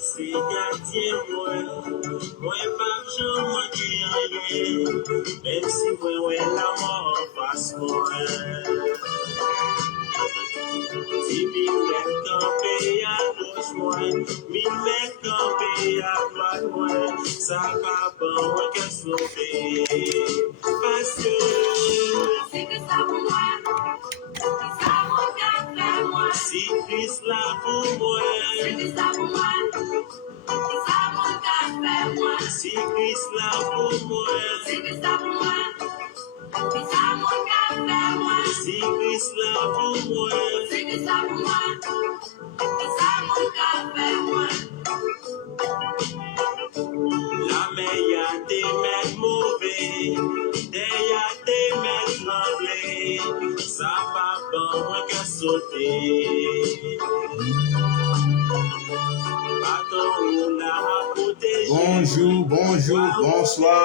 c'est gardien moi pas jamais même si moi la mort passe moi si mille campé à gauche moi mille campé à droite moi ça va bon que sauver parce que c'est que ça pour moi. Si Christ là pour moi, si Christ là pour moi, si Christ là pour moi, si Christ là pour moi, si Christ là pour moi, si Christ là pour moi, la meilleure des mêmes mauvais, derrière des mêmes tremblés, ça va bon moins que sauter. Bonjour, bonsoir.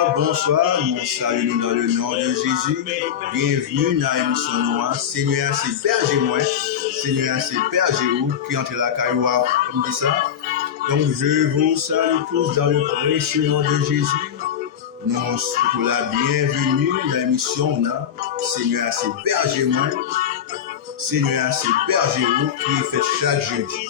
Nous saluons dans le nom de Jésus. Bienvenue dans l'émission Noire. Seigneur, c'est Père Gémoin. Seigneur, c'est Père Géou qui entre la cailloua, comme dit ça. Donc, je vous salue tous dans le précieux nom de Jésus. Nous souhaitons la bienvenue dans l'émission Noire. Seigneur, c'est Père Gémoin. Seigneur, c'est Père Géou qui fait chaque jeudi.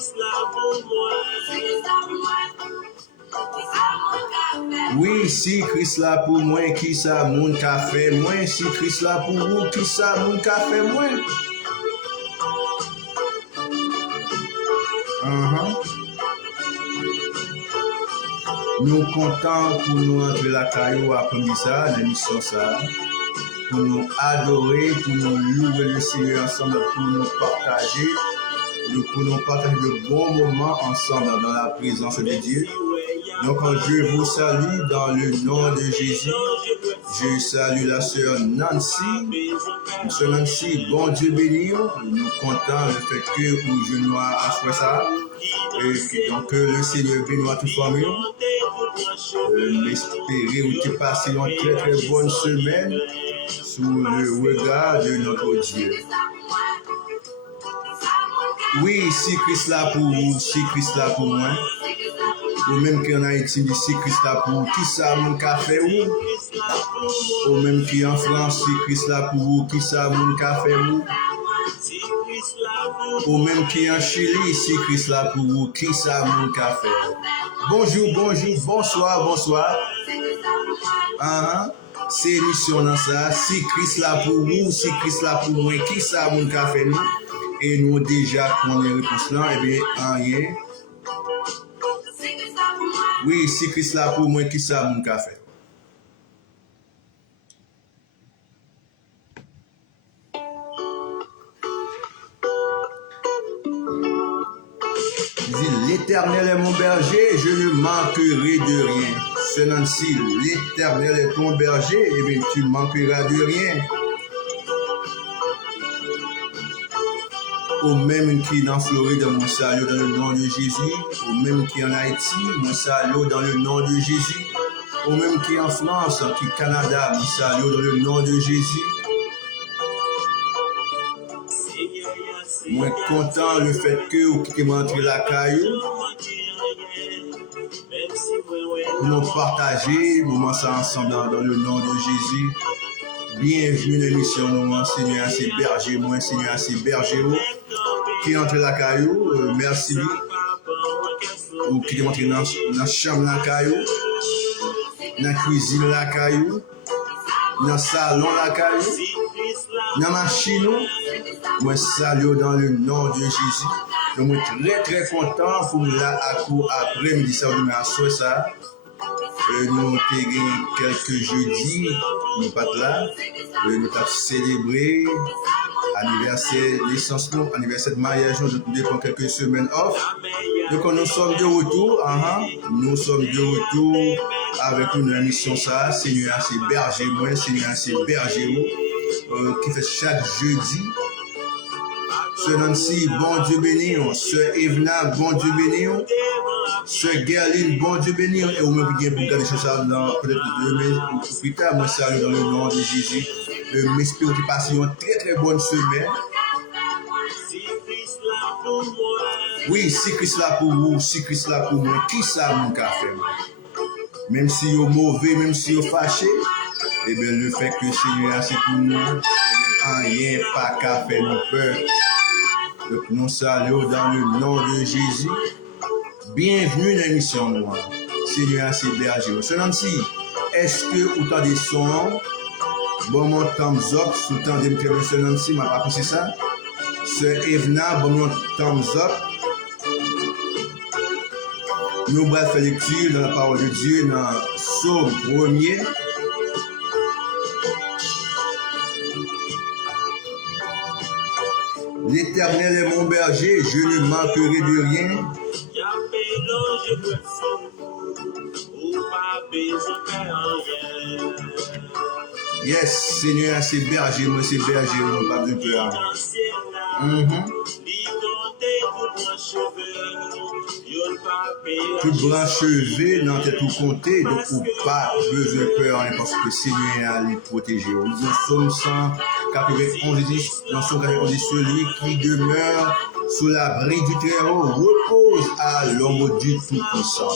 Oui, si Christ là pour moi, qui ça mon café moi, si Christ là pour vous, qui ça mon café moi. Nous comptons pour nous entrer la caillou après ça, l'émission ça, pour nous adorer, pour nous louer le Seigneur ensemble, pour nous partager, pour nous partager de bons moments ensemble dans la présence de Dieu. Donc, je vous salue dans le nom de Jésus. Je salue la sœur Nancy. Sœur Nancy, bon Dieu béni. Nous comptons le fait que vous genoux à faire ça. Et donc, le Seigneur bénit à toute famille. Espérez que vous passez une très très bonne semaine sous le regard de notre Dieu. Oui, si Christ là pour vous, si Christ là pour moi. Ou même qui en Haïti, si Christ là pour vous, qui ça mon café ou? Ou même qui en France, si Christ là pour vous, qui ça mon café ou? Ou même qui en Chili, si Christ là pour vous, qui ça mon café? Bonjour, bonsoir. C'est l'émission dans ça, si Christ là pour vous, si Christ là pour moi, qui ça mon café nous? Et nous déjà qu'on est réponse là, eh bien, rien. Oui, si Christ là pour moi, qui ça mon café? L'Éternel est mon berger, je ne manquerai de rien. Seulement si l'Éternel est ton berger, eh bien, tu ne manqueras de rien. Ou même qui est en Floride, mon salut dans le nom de Jésus. Ou même qui est en Haïti, mon salut dans le nom de Jésus. Ou même qui est en France, qui est au Canada, mon salut dans le nom de Jésus. Moi content le fait que vous quittez m'entrer la caillou. Nous partager, nous ça ensemble dans le nom de Jésus. Bienvenue à l'émission, nous Seigneur, c'est berger, moi Seigneur, c'est berger. Qui entre la caillou, merci. Ou qui entre dans la chambre la caillou, dans la cuisine la caillou, dans le salon la caillou, dans la machine. Moi salue dans le nom de Jésus. Donc, je suis très très content pour nous là à court après-midi, ça vous met à soi ça. Nous avons quelques jeudis, nous pas là. Nous avons célébré anniversaire de naissance, anniversaire de mariage, nous avons quelques semaines off. Donc nous sommes de retour, nous sommes de retour avec une émission ça, Seigneur c'est berger, moi Seigneur c'est berger, qui fait chaque jeudi. Sœur Nancy, bon Dieu béni, Sœur Evna, bon Dieu béni, Sœur Gerline, bon Dieu béni, et vous me dites pour garder ça dans peut-être 2 mai ou plus tard, moi salue dans le nom de Jésus. M'espère que vous passez une très très bonne semaine. Oui, si Christ là pour vous, si Christ là pour moi, qui ça mon café? Même si vous mauvais, même si vous fâché, eh bien le fait que le Seigneur c'est pour nous, rien pas qu'à faire nous peur. Donc nous saluons dans le nom de Jésus. Bienvenue dans l'émission noire. Seigneur c'est berger. Selon si, est-ce que vous avez des sons? Bon mon thumbs up, sous temps de me selon si, m'a pas poussé ça. Sœur Evna, bon mon thumbs up. Nous allons faire lecture dans la parole de Dieu dans Psaume 1er. L'Éternel est mon berger, je ne manquerai de rien. Yes, Seigneur, c'est berger, moi c'est berger, on pas de peur. Tout branche cheveux dans tes tout compté, donc pas besoin de peur parce que le Seigneur a les protéger. Nous sommes 191 dit, dans 191 dit, celui qui demeure sous l'abri du Très-Haut repose à l'ombre du Tout-Puissant.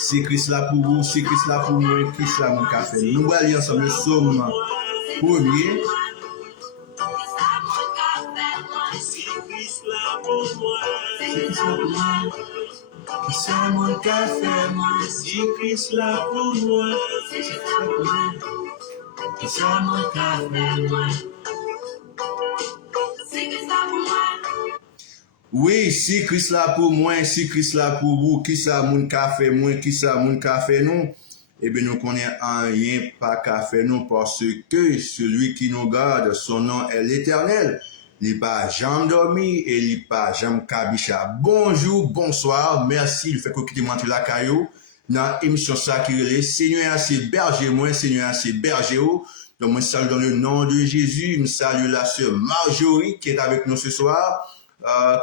C'est Christ là pour vous, c'est Christ là pour moi, Christ là mon café. Nous allons lire ensemble le psaume 1er. Qui c'est mon café, moi, si Christ là pour moi. Qui c'est mon café, moi. Oui, si Christ là pour moi, si Christ là pour vous, qui ça mon café, moi, qui ça mon café, nous. Eh bien, nous connaissons rien pas café, nous, parce que celui qui nous garde, son nom est l'Éternel. Il n'est pas jamais dormi et il n'est pas jamais cabicha. Bonjour, bonsoir, merci le fait que vous quittez moi la caillou dans l'émission ça qui est Seigneur c'est berger moi, Seigneur c'est berger. Donc moi salue dans le nom de Jésus, je salue la sœur Marjorie qui est avec nous ce soir.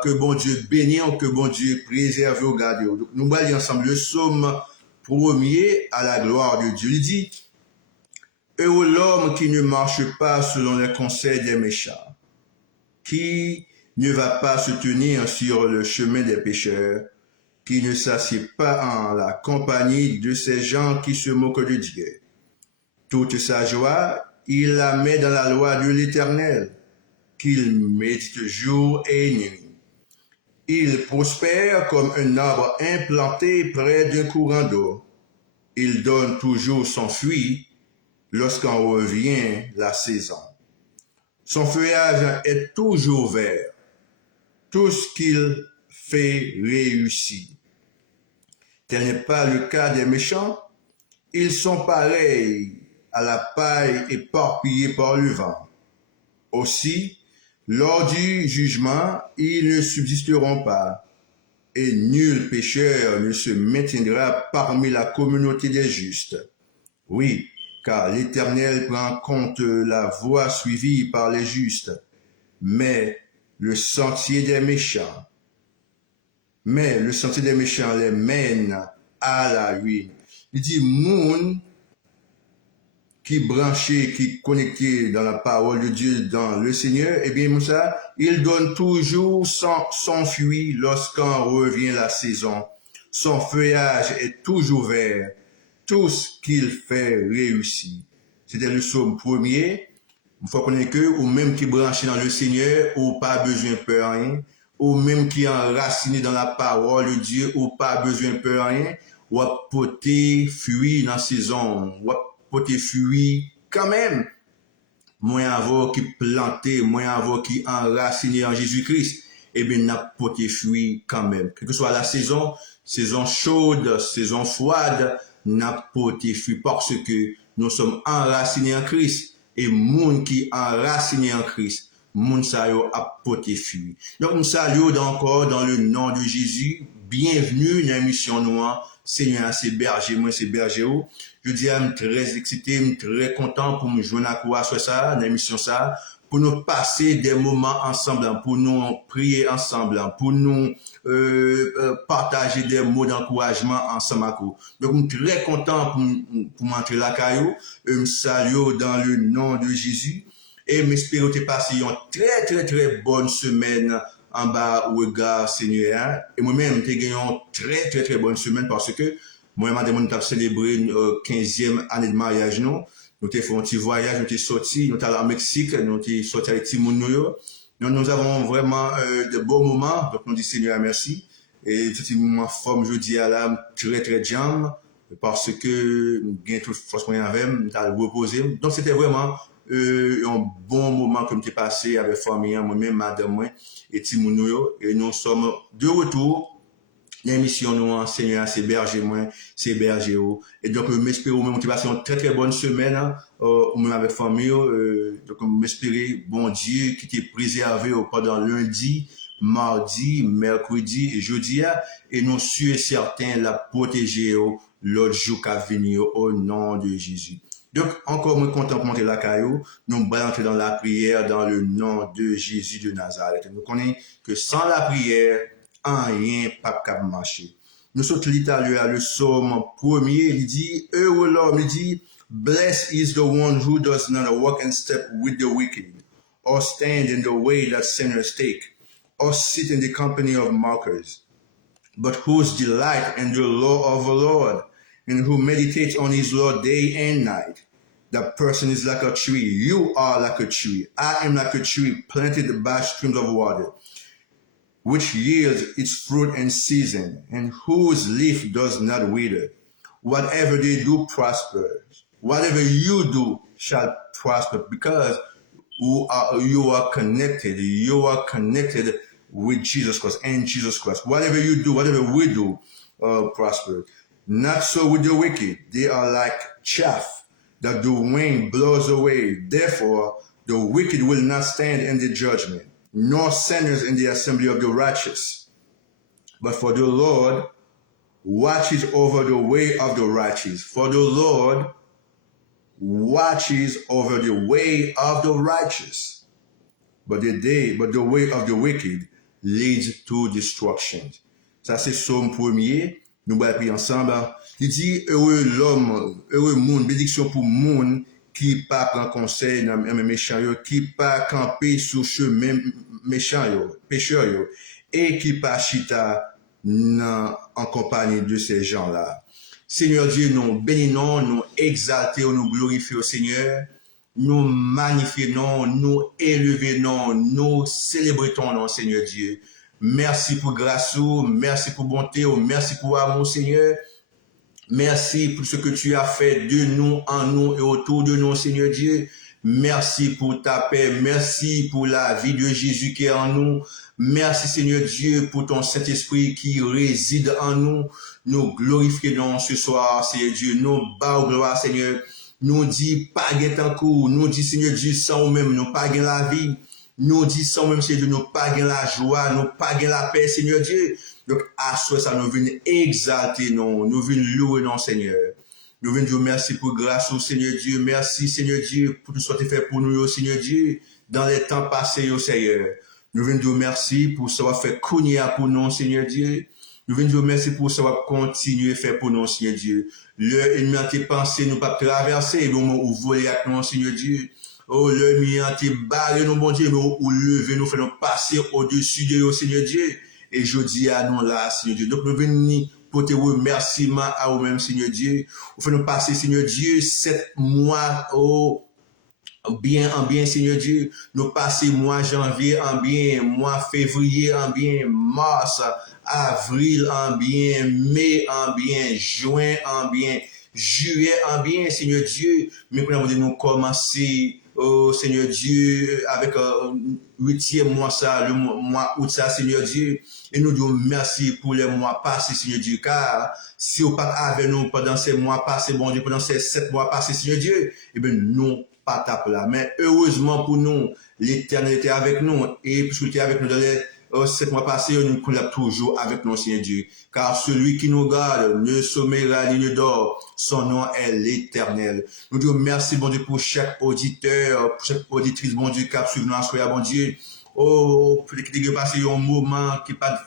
Que bon Dieu bénisse, que bon Dieu préserve ou garde. Donc nous allons lire ensemble le psaume 1er à la gloire de Dieu. Il dit: Heureux l'homme qui ne marche pas selon les conseils des méchants, qui ne va pas se tenir sur le chemin des pécheurs, qui ne s'assied pas en la compagnie de ces gens qui se moquent de Dieu. Toute sa joie, il la met dans la loi de l'Éternel, qu'il médite jour et nuit. Il prospère comme un arbre implanté près d'un courant d'eau. Il donne toujours son fruit lorsqu'en revient la saison. Son feuillage est toujours vert. Tout ce qu'il fait réussit. Tel n'est pas le cas des méchants. Ils sont pareils à la paille éparpillée par le vent. Aussi, lors du jugement, ils ne subsisteront pas, et nul pécheur ne se maintiendra parmi la communauté des justes. Oui, car l'Éternel prend en compte la voie suivie par les justes, mais le sentier des méchants les mène à la ruine. Il dit, moun qui branché, qui connecté dans la parole de Dieu, dans le Seigneur, eh bien, Moussa, il donne toujours son fruit lorsqu'en revient la saison. Son feuillage est toujours vert. Tout ce qu'il fait réussit. C'était le psaume 1er. Il faut connaître que, ou même qui branché dans le Seigneur, ou pas besoin de peur rien, ou même qui enraciné dans la parole de Dieu, ou pas besoin de peur rien, ou à porter fruit dans la saison, ou à porter fruit quand même. Moins avant qui planté, moins avant qui enraciné en Jésus-Christ, eh bien, n'a porté fruit quand même. Quelle que soit la saison chaude, saison froide, n'a porté fruit parce que nous sommes enracinés en Christ. Et moun qui enraciné en Christ, moun sa yo a porté fruit. Donc, nous saluons encore dans le nom de Jésus. Bienvenue dans l'émission noire. Seigneur, c'est berger, moi c'est berger. Je dis, je suis très excité, je suis très content pour me joindre à quoi sur ça, dans l'émission ça, pour nous passer des moments ensemble, pour nous prier ensemble, pour nous partager des mots d'encouragement ensemble. Donc, je suis très content pour m'entrer la caillou. Je me salue dans le nom de Jésus. Et m'espère que tu passé une très bonne semaine en bas au regard Seigneur. Et moi-même, j'ai gagné une très bonne semaine parce que moi et madame, nous avons célébré une 15e année de mariage. Nous avons fait un petit voyage, nous sommes sortis, nous sommes allés au Mexique, nous sommes sortis avec Timon. Nous avons vraiment de beaux moments. Donc nous disons Seigneur merci. Et tout le monde forme, je dis à l'âme, très jam, parce que nous avons toute force moyen avec, nous avons reposé. Donc c'était vraiment un bon moment que nous avons passé avec famille, moi-même, madame, moi, et Timon. Et nous sommes de retour. L'émission nous Seigneur, c'est berger moi, c'est berger. Et donc m'espère même que passer une très bonne semaine même avec famille. Donc m'espérer bon Dieu qui t'est préservé pendant lundi, mardi, mercredi et jeudi et nous sûrs et certains la protéger l'autre jour qui va venir au nom de Jésus. Donc, encore moins content pour monter la caillou, nous allons entrer dans la prière dans le nom de Jésus de Nazareth. Nous connaissons que sans la prière, rien pas capable marcher. Nous sommes littéralement à le psaume premier, il dit, heureux l'homme, il dit, blessed is the one who does not walk in step with the wicked, or stand in the way that sinners take, or sit in the company of mockers, but whose delight in the law of the Lord, and who meditates on his law day and night. That person is like a tree. You are like a tree. I am like a tree planted by streams of water, which yields its fruit in season, and whose leaf does not wither. Whatever they do prospers. Whatever you do shall prosper, because you are connected. You are connected with Jesus Christ and Jesus Christ. Whatever you do, whatever we do, prosper. Not so with the wicked. They are like chaff that the wind blows away. Therefore, the wicked will not stand in the judgment, nor sinners in the assembly of the righteous. But for the Lord watches over the way of the righteous. For the Lord watches over the way of the righteous. But the way of the wicked leads to destruction. Ça, c'est Psaume 1er. Nous allons prier ensemble. Il dit, heureux l'homme, heureux monde, bénédiction pour monde qui pas prend conseil dans les méchants, qui pas camper sur chemin méchant, pécheur, et qui pas chita en compagnie de ces gens-là. Seigneur Dieu, nous bénissons, nous exaltons, nous glorifions Seigneur, nous magnifions, nous élevons, nous célébrons, Seigneur Dieu. Merci pour grâce, merci pour bonté, merci pour amour, Seigneur. Merci pour ce que tu as fait de nous, en nous et autour de nous, Seigneur Dieu. Merci pour ta paix. Merci pour la vie de Jésus qui est en nous. Merci, Seigneur Dieu, pour ton Saint-Esprit qui réside en nous. Nous glorifions ce soir, Seigneur Dieu. Nous bas gloire, Seigneur. Nous dit pas gain en cours. Nous dit, Seigneur Dieu, sans nous-mêmes, nous pas gain la vie. Nous dit sans même Seigneur Dieu, nous pas gain la joie, nous pas gain la paix, Seigneur Dieu. Donc, à ce ça, nous venons exalter, nous venons louer, non, Seigneur. Nous venons dire merci pour grâce au Seigneur Dieu. Merci, Seigneur Dieu, pour tout ce que tu as fait pour nous, Seigneur Dieu, dans les temps passés, Seigneur. Nous venons dire merci pour ce que tu as fait pour nous, Seigneur Dieu. Nous venons dire merci pour ce que tu as continué à faire pour nous, Seigneur Dieu. L'ennemi a tes pensées, nous pas traverser, le moment où voler avec nous, Seigneur Dieu. Oh, l'ennemi a tes barré, nous, bon Dieu, ou lever, nous faisons passer au-dessus de nous, Seigneur Dieu. Et je dis à nous là, Seigneur Dieu. Donc, nous venons pour te remercier à vous-même, Seigneur Dieu. Vous faites nous passer, Seigneur Dieu, 7 mois, bien, Seigneur Dieu. Nous passer mois janvier en bien, mois février en bien, mars, avril en bien, mai en bien, juin en bien, juillet en bien, Seigneur Dieu. Mais nous commencer, oh Seigneur Dieu, avec 8e mois ça, le mois août ça, Seigneur Dieu. Et nous disons merci pour les mois passés, Seigneur Dieu, car si vous pas avec nous pendant ces mois passés, bon Dieu, pendant ces 7 mois passés, Seigneur Dieu, eh bien, nous, pas tape là. Mais heureusement pour nous, l'Éternel était avec nous, et puisqu'il était avec nous dans les 7 mois passés, nous collabons toujours avec nous, Seigneur Dieu. Car celui qui nous garde ne sommeillera ni ne dort. Son nom est l'Éternel. Nous disons merci, bon Dieu, pour chaque auditeur, pour chaque auditrice, bon Dieu, qui a suivi nous, bon Dieu. peut-être qu'il a passé un moment qui n'est pas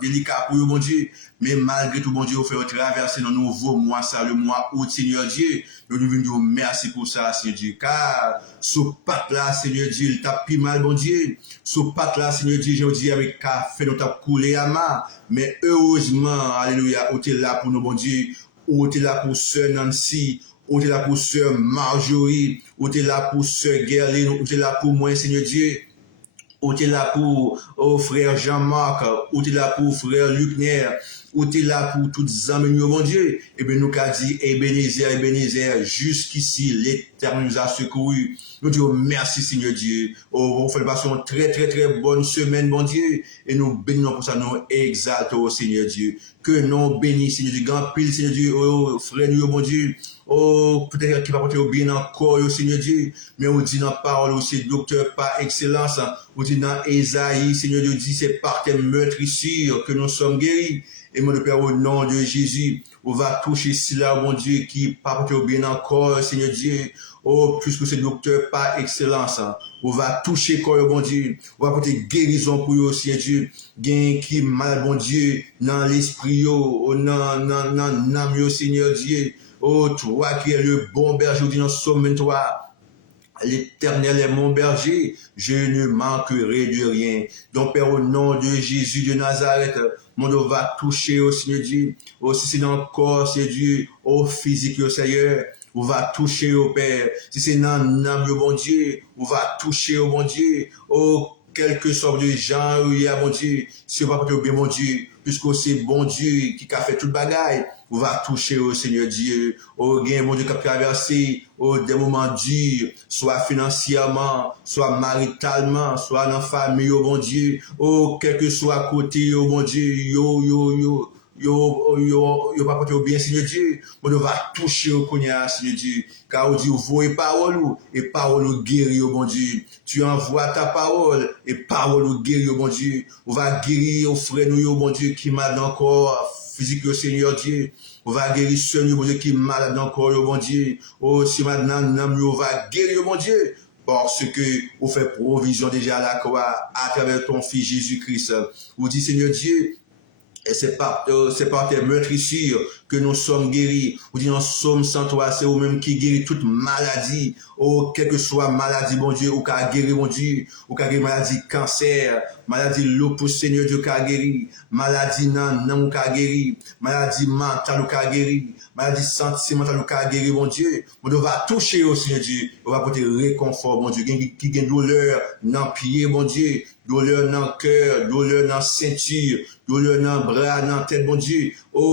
délicat pour eux, mon Dieu, mais malgré tout, mon Dieu, vous fait traverser dans nouveau mois, ça, le mois août, Seigneur Dieu. Nous venons dire merci pour ça, Seigneur Dieu, car ce patte là, Seigneur Dieu, il t'a pris mal, mon Dieu. Ce patte là, Seigneur Dieu, je dis avec café, nous t'a coulé à main, mais heureusement, alléluia, vous êtes là pour nous, mon Dieu, vous êtes là pour Sœur Nancy, vous êtes là pour Sœur Marjorie, vous êtes là pour Sœur Gerline, vous êtes là pour moi, Seigneur Dieu. Ou t'es là pour frère Jean-Marc, ou t'es là pour frère Lucner, ou t'es là pour toutes les amis, mon Dieu. Et bien, nous qu'a dit, Ebenezer, jusqu'ici, l'Éternel nous a secouru. Nous disons merci, Seigneur Dieu. On fait passer une très, très, très bonne semaine, mon Dieu. Et nous bénissons pour ça, nous exaltons, Seigneur Dieu. Que nous bénissons, Seigneur Dieu. Grand pile, Seigneur Dieu, frère, nous, mon Dieu. Peut-être qu'il va porter au bien encore, Seigneur Dieu. Mais on dit dans la parole aussi, docteur par excellence. On dit dans Ésaïe, Seigneur Dieu, dit c'est par tes meurtrissures que nous sommes guéris. Et mon Père, au nom de Jésus, on va toucher cela, mon Dieu, qui porte au bien encore, Seigneur Dieu. Puisque c'est docteur par excellence, on va toucher corps, mon Dieu. On va porter guérison pour eux, Seigneur Dieu. Gain qui mal, mon Dieu, dans l'esprit, dans l'âme, Seigneur Dieu. Toi qui es le bon berger, dis dans Somme 23. L'Éternel est mon berger, je ne manquerai de rien. Donc, Père, au nom de Jésus de Nazareth, mon Dieu va toucher au Seigneur Dieu, aussi c'est dans le corps, Seigneur Dieu, au physique, au Seigneur, on va toucher au Père. Si c'est dans l'âme, mon Dieu, on va toucher au mon Dieu, quelque sorte de genre, il y a mon Dieu, si on va porter au bien, mon Dieu, puisque c'est bon Dieu qui a fait toute bagaille, on va toucher au Seigneur Dieu, au gain, mon Dieu, qui a traversé, des moments durs, soit financièrement, soit maritalement, soit dans la famille, oh mon Dieu, quel que soit à côté, oh mon Dieu, yo pas porter au bien, Seigneur Dieu, on va toucher au Konya, Seigneur Dieu, car on dit, vous et parole, et parole guérit, oh mon Dieu, tu envoies ta parole, et parole guérit, oh mon Dieu, on va guérir aux frères, nous, oh mon Dieu, qui malade encore, physique, au Seigneur Dieu, on va guérir ceux, oh mon Dieu, qui malade encore, oh mon Dieu, si maintenant, on va guérir, oh mon Dieu, parce que on fait provision déjà à la croix, à travers ton Fils Jésus-Christ, on dit, Seigneur Dieu, et c'est par tes meurtrissures que nous sommes guéris. Vous dites en Somme 103, c'est vous-même qui guérit toute maladie. Quelle que soit maladie, mon Dieu, ou qu'a guéri, mon Dieu, ou qu'a guéri maladie cancer, maladie lupus, Seigneur Dieu, qu'a guéri, maladie non, ou qu'a guéri, maladie mentale, ou qu'a guéri, maladie sentimentale, ou qu'a guéri, mon Dieu. On va toucher au Seigneur Dieu, on va porter réconfort, mon Dieu, qui gagne douleur dans le pied, mon Dieu, douleur dans le cœur, douleur dans la ceinture, douleur dans le bras, dans la tête, mon Dieu.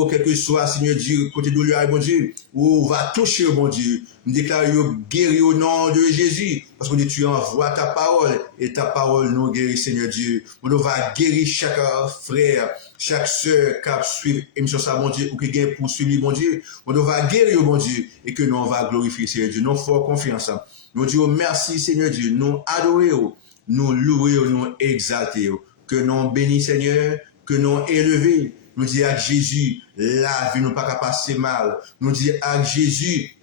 Quel que soit, Seigneur Dieu, côté douleur, mon Dieu, on va toucher, mon Dieu. Nous déclarons guéri au nom de Jésus, parce que tu envoies ta parole, et ta parole nous guérit, Seigneur Dieu. On va guérir chaque frère, chaque soeur qui suit l'émission, ça, mon Dieu, ou qui gagne pour suivre, mon Dieu. On va guérir, mon Dieu, et que nous, on va glorifier, Seigneur Dieu. Nous faisons confiance. Nous disons merci, Seigneur Dieu. Nous adorons, nous louons, nous exaltons. Que nous bénissons, Seigneur, que nous élevons. Nous disons à Jésus, la vie nous pas passer mal. Nous disons à Jésus,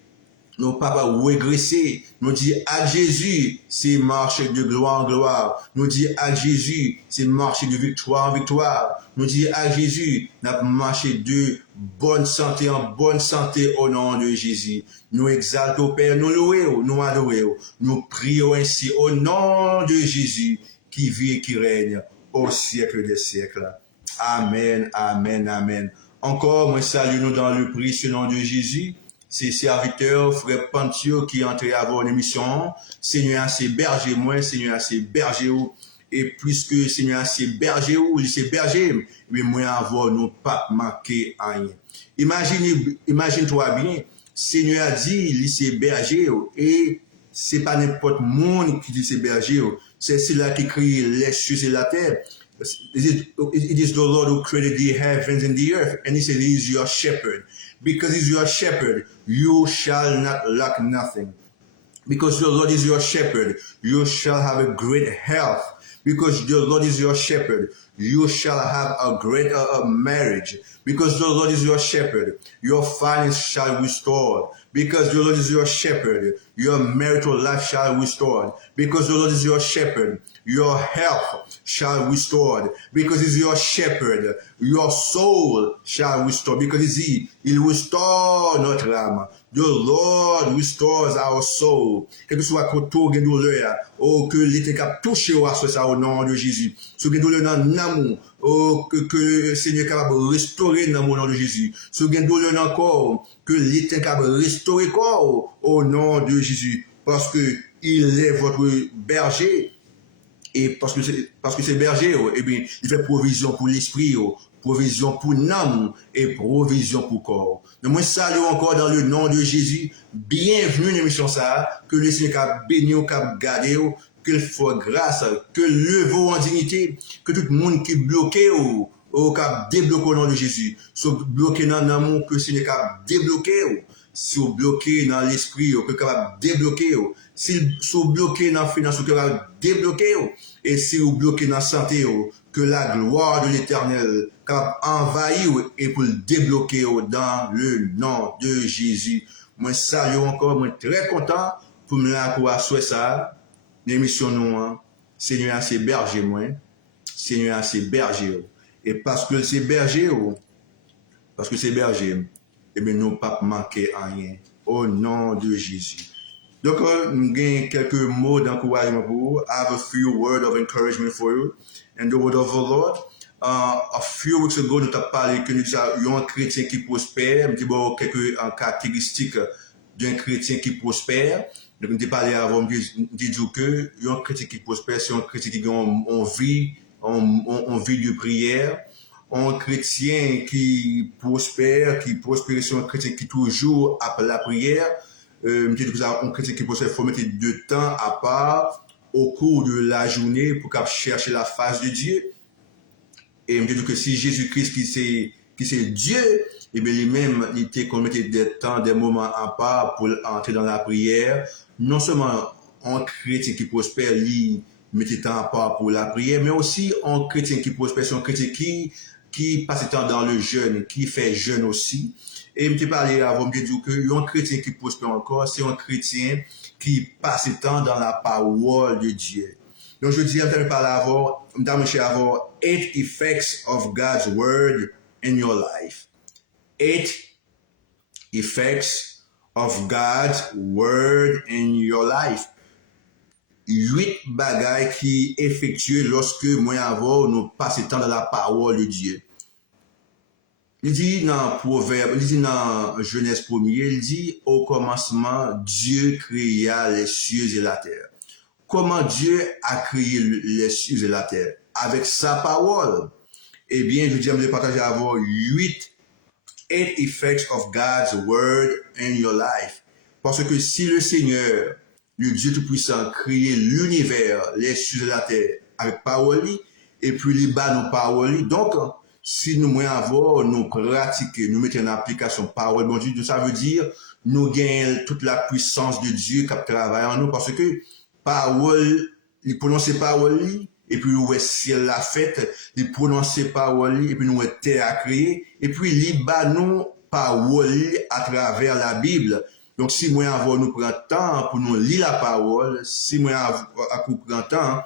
nous pas régresser. Nous disons à Jésus, c'est marcher de gloire en gloire. Nous disons à Jésus, c'est marcher de victoire en victoire. Nous disons à Jésus, nous marcher de bonne santé en bonne santé au nom de Jésus. Nous exaltons Père, nous louons, nous adorons. Nous prions ainsi au nom de Jésus qui vit et qui règne au siècle des siècles. Amen, amen, amen. Encore, moi salue nous dans le précieux nom de Jésus. C'est serviteur, frère Pantio, qui est entré à avoir une émission. Seigneur, c'est berger, moi, Seigneur, c'est berger. Et plus que Seigneur, c'est berger, c'est berger, mais moi, avoir nous pas marqué rien. Imagine-toi bien, Seigneur a dit, c'est berger, et c'est pas n'importe monde qui dit c'est berger, c'est celui-là qui crée les cieux et la terre. It is the Lord who created the heavens and the earth, and he said he is your shepherd. Because he is your shepherd, you shall not lack nothing. Because the Lord is your shepherd, you shall have a great health. Because the Lord is your shepherd, you shall have a great marriage. Because the Lord is your shepherd, your finance shall restore. Because the Lord is your shepherd, your marital life shall restore. Because the Lord is your shepherd, your health shall restore. Because he's your shepherd, your soul shall restore. Because il restore notre âme. The Lord restores our soul. Quel que soit côté de douleur, oh, que l'État cap touché au ça au nom de Jésus. Ce que douleur dans l'amour, oh, que le Seigneur capable restaurer dans le nom de Jésus. Ce que douleur dans le corps, que l'État capable restaurer corps au nom de Jésus. Parce que il est votre berger. Et parce que c'est berger, eh bien, il fait provision pour l'esprit, provision pour l'âme et provision pour le corps. Donc, moi, salue encore dans le nom de Jésus. Bienvenue dans l'émission ça, que le Seigneur a béni, a gardé, que le fasse grâce, que le vos en dignité, que tout le monde qui est bloqué, a débloqué au nom de Jésus. Soit bloqué dans l'amour, que le Seigneur a débloqué, si vous bloquez dans l'esprit, vous êtes capable de débloquer. Si vous bloquez dans la finance, vous êtes capable de débloquer. Et si vous bloquez dans la santé, que la gloire de l'Éternel capable envahir et pour le débloquer dans le nom de Jésus. Moi, salue encore, moi, très content pour me la souhaiter ça. L'émission nous, Seigneur, c'est berger, moi. Seigneur, c'est berger. Et parce que c'est berger, eh bien, nous ne pas manquer à rien. Au nom de Jésus. Donc, nous avons quelques mots d'encouragement pour vous. I have a few words of encouragement for you. And the word of the Lord. A few weeks ago, nous avons parlé que nous avons un chrétien qui prospère. Nous avons quelques caractéristiques d'un chrétien qui prospère. Donc, nous avons parlé avant de dire que un chrétien qui prospère, c'est un chrétien qui a une vie de prière. Un chrétien qui prospère, c'est un chrétien qui toujours après la prière. Un chrétien qui prospère, il faut mettre du temps à part au cours de la journée pour chercher la face de Dieu. Et me dit que si Jésus-Christ qui c'est Dieu, et bien lui-même il était qu'on mettait des temps, des moments à part pour entrer dans la prière. Non seulement un chrétien qui prospère, lui mettait temps à part pour la prière, mais aussi un chrétien qui prospère, c'est un chrétien qui passe temps dans le jeûne, qui fait jeûne aussi. Et je me parlé avant, je me dis que un chrétien qui prospère encore, c'est un chrétien qui passe temps dans la parole de Dieu. Donc je dis, je parler avant, je vais avoir 8 effects of God's word in your life. 8 effects of God's word in your life. 8 bagailles qui effectuent lorsque moi avant nous passons temps dans la parole de Dieu. Il dit dans Proverbe, il dit dans Genèse 1er, il dit au commencement Dieu créa les cieux et la terre. Comment Dieu a créé les cieux et la terre? Avec sa parole. Eh bien, je dis, je vais partager avec 8 effects of God's word in your life. Parce que si le Seigneur, le Dieu Tout-Puissant, créé l'univers, les cieux et la terre, avec parole, et puis il bat nos paroles, donc, si nous avons, nous pratiquer, nous mettons en application parole, bon Dieu, ça veut dire, nous gagnons toute la puissance de Dieu qui travaille en nous, parce que parole, il prononce parole, et puis où est ciel la fête, il prononce parole, et puis nous est terre à créer, et puis il bat nous parole à travers la Bible. Donc si moi avons nous prend temps pour nous lire la parole, si moi avons prend temps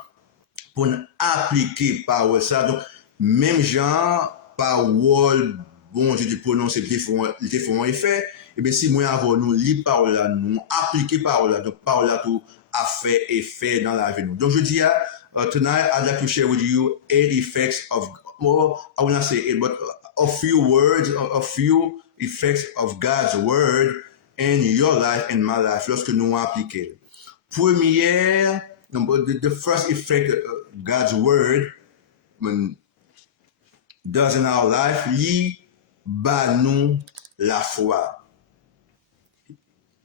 pour nous appliquer parole ça, donc même genre parole, bon Dieu de prononcer, il font un effet, et bien si moi avons nous lire parole là, nous appliquer parole là, donc parole là tout a fait effet dans la vie. Donc je dis tonight I'd like to share with you 8 effects of, well, I will not say it, but a few words, a few effects of God's word in your life and my life, lorsque nous appliquons. Première, the first effect God's word does in our life, li ba nous la foi.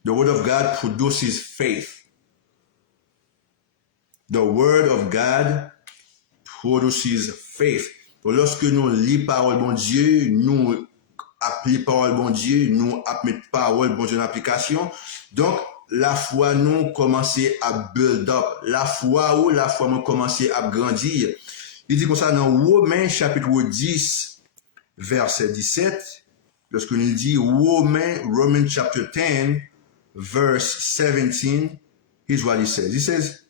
The word of God produces faith. The word of God produces faith. Donc, lorsque nous lisons parole bon Dieu, nous appliquons parole bon Dieu, nous mettons parole bon Dieu en application. Donc, la foi nous commence à build up. La foi nous commence à grandir. Il dit comme ça dans Romains chapitre 10, verset 17, lorsque il dit Romans chapter 10, verse 17, here's what he says. He says,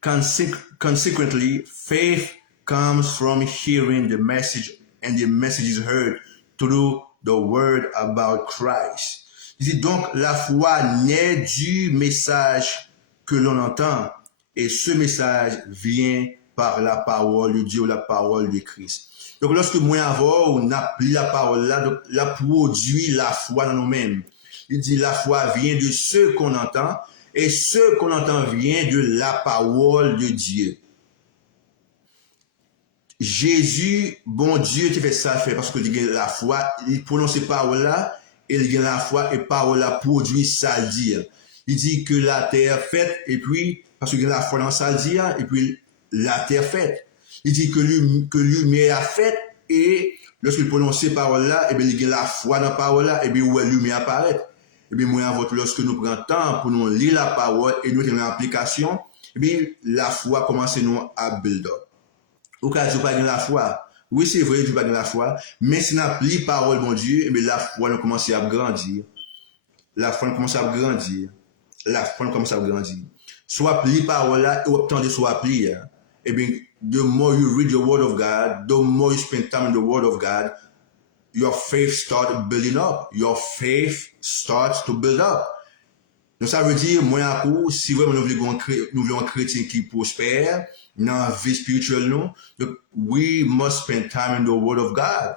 consequently, faith comes from hearing the message, and the message is heard through the word about Christ. Il dit donc, la foi naît du message que l'on entend, et ce message vient par la parole de Dieu, la parole de Christ. Donc, lorsque moi avant, on applique la parole là, donc, la produit la foi dans nous-mêmes. Il dit, la foi vient de ce qu'on entend, et ce qu'on entend vient de la parole de Dieu. Jésus, bon Dieu, qui fait ça, fait parce qu'il a la foi, il prononce ces paroles-là, et il a la foi, et parole-là produit ça dire. Il dit que la terre faite, et puis, parce qu'il a la foi dans ça dire, et puis la terre faite. Il dit que lumière a fait, et lorsqu'il prononce ces paroles-là, et bien il a la foi dans la parole-là, et bien où la lumière apparaît. Et bien moi, lorsque nous prenons temps pour nous lire la parole et nous tenir en application, et bien la foi commence nous à build up. Au cas où pas de la foi, oui c'est vrai, je pas de la foi, mais si nous appliquons la parole, mon Dieu, et bien la foi nous commence à grandir. La foi nous commence à grandir. La foi nous commence à grandir. Soit appliquer la parole là, et obtenir soit appliquer. Et bien, the more you read the word of God, the more you spend time in the word of God, your faith starts building up. Your faith starts to build up. Donc ça veut dire, moi à coup, si vraiment nous voulons un chrétien qui prospère dans la vie spirituelle, nous, we must spend time in the word of God.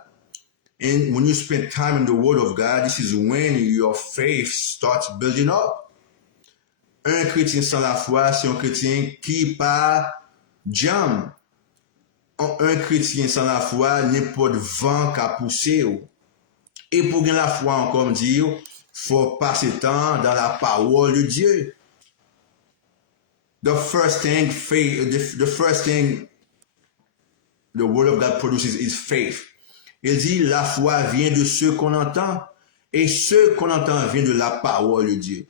And when you spend time in the word of God, this is when your faith starts building up. Un chrétien sans la foi, c'est un chrétien qui pas jam. Un chrétien sans la foi, n'importe vent qu'a poussé. Et pour gagner la foi, encore dire, faut passer temps dans la parole de Dieu. The first thing the word of God produces is faith. Il dit, la foi vient de ce qu'on entend, et ce qu'on entend vient de la parole de Dieu.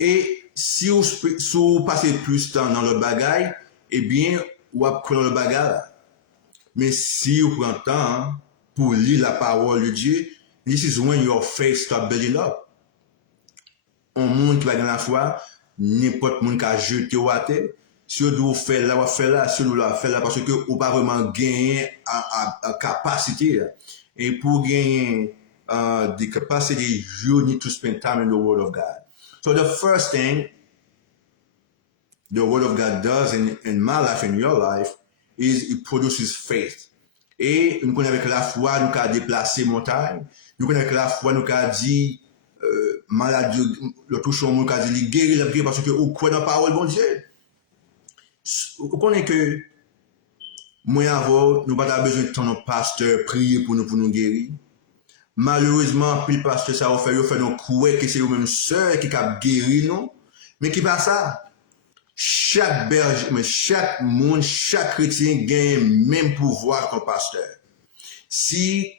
Et si vous passez plus de temps dans le bagaille, eh bien, vous apprenez le bagage. Mais si vous prenez le temps pour lire la parole de Dieu, this is when your faith starts building up. Un monde qui va dans la foi, n'importe monde qui a jeté au terre. Si vous faites là, vous faites là, si vous faites là, parce que vous pas vraiment gagné en capacité. Et pour gagner des capacités, you need to spend time in the Word of God. So the first thing the Word of God does in my life, in your life, is it produces faith. Et nous connaissons avec la foi, nous avons déplacé montagne. Nous connaissons avec la foi, nous avons dit maladie, le touchant, nous avons dit guérir la prière parce que nous croyons dans la parole de bon Dieu. Vous connaissez que moi avant, nous n'avons pas besoin de ton pasteur prier pour nous guérir. Malheureusement, puis le pasteur ça va faire nous croire que c'est eux-mêmes seuls qui ont guéri nous. Mais qui pas ça? Chaque berger, chaque monde, chaque chrétien gagne même pouvoir qu'un pasteur. Si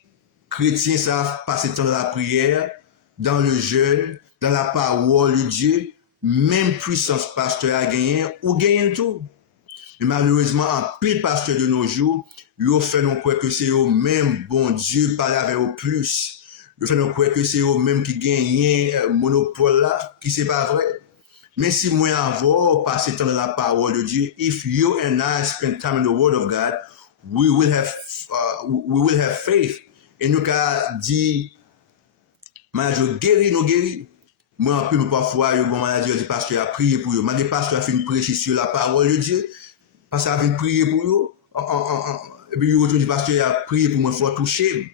chrétien savent passer temps dans la prière, dans le jeûne, dans la parole de Dieu, même puissance pasteur a gagné ou gagne tout. Mais malheureusement, en pile pasteur de nos jours, ils fait nous croire que c'est eux même bon Dieu parle avec eux plus. Ils fait nous croire que c'est eux même qui gagnent monopole là, qui c'est pas vrai. Mais si moi avant passer temps dans la parole de Dieu, if you and I spend time in the Word of God, we will have faith. Et nous avons dit, maladie guéri, nous guéri. Moi, un peu, parfois, il y a une maladie, je dis, pasteur a prié pour eux. Mais des pasteurs ont fait une prêcher sur la parole de Dieu. Pasteur a fait une prière pour eux. Et puis, il retourne du pasteur a prié pour moi, il faut toucher.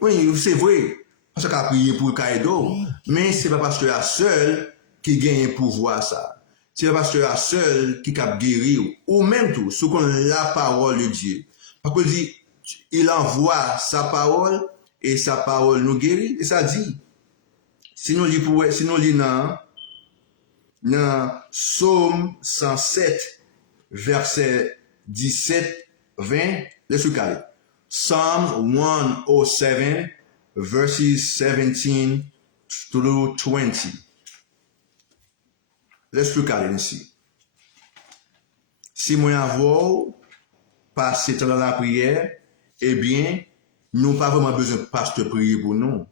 Oui, c'est vrai. Pasteur a prié pour le caïdo. Mais ce n'est pas pasteur seul qui gagne un pouvoir ça. C'est le pasteur seul qui a guéri ou même tout, ce qu'on la parole de Dieu. Parce qu'il dit, il envoie sa parole et sa parole nous guérit. Et ça dit, si nous lisons dans Psaume 107, verset 17, 20, let's look at it. Psalm 107, verses 17 through 20. Let's look at it and see. si moi avoir passer temps dans la prière, eh bien, nous pas vraiment besoin de pasteur prier pour nous.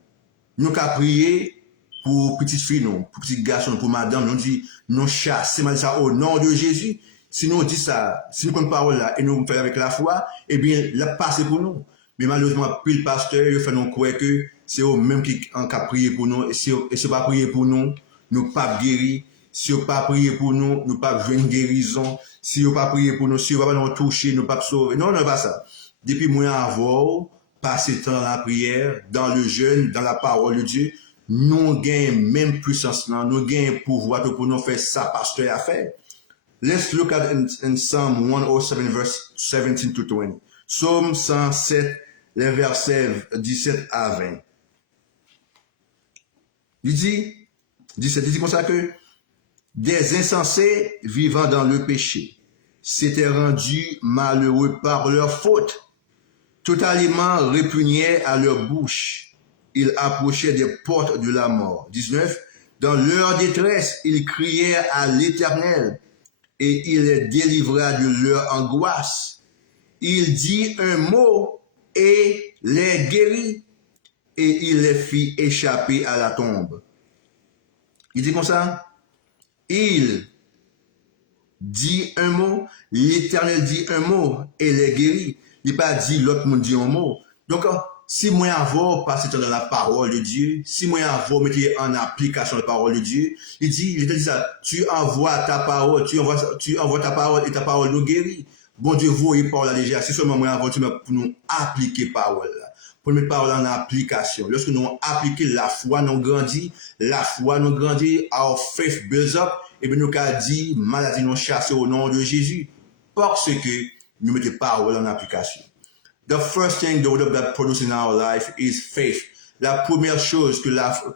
Nous qu'à prier pour petites filles, non, pour petits garçons, pour madame, nous dit, nous chassons mal ça au nom de Jésus. Si nous dit ça, si nous prenons parole là et nous faisons avec la foi, eh bien, la passe pour nous. Mais malheureusement, puis le pasteur, il fait nous croire que c'est eux même qui ont prié pour nous. Et si on pas prier pour nous, nous pas guérir. Si on pas prier pour nous, nous pas jouer une guérison. Si on pas prier pour nous, si on pas nous toucher, nous pas sauver. Non, non, pas ça. Depuis moi avant, passer temps dans la prière, dans le jeûne, dans la parole de Dieu, nous gagnons même puissance, nous gagnons pouvoir pour nous faire ça, pasteur a fait. Let's look at in Psalm 107, verse 17 to 20. Psalm 107, les versets 17 à 20. Il dit comme ça que des insensés vivant dans le péché s'étaient rendus malheureux par leur faute. Totalement répugnés à leur bouche, ils approchaient des portes de la mort. 19. Dans leur détresse, ils criaient à l'Éternel et il les délivra de leur angoisse. Il dit un mot et les guérit et il les fit échapper à la tombe. Il dit comme ça, il dit un mot, l'Éternel dit un mot et les guérit. Il n'a pas dit l'autre monde dit un mot. Donc, si moi avoir passé dans la parole de Dieu, si moi avoir mettre en application la parole de Dieu, il dit ça, tu envoies ta parole, tu envoies ta parole et ta parole nous guérit. Bon Dieu, vous voyez parole déjà, c'est seulement moi avoir pour nous appliquer parole là. Pour mettre parole en application. Lorsque nous appliquons la foi, nous grandit, our faith builds up, et bien nous avons dit, maladie nous chasse au nom de Jésus, parce que nous mettons parole en application. The first thing the word of God produces in our life is faith. La première chose que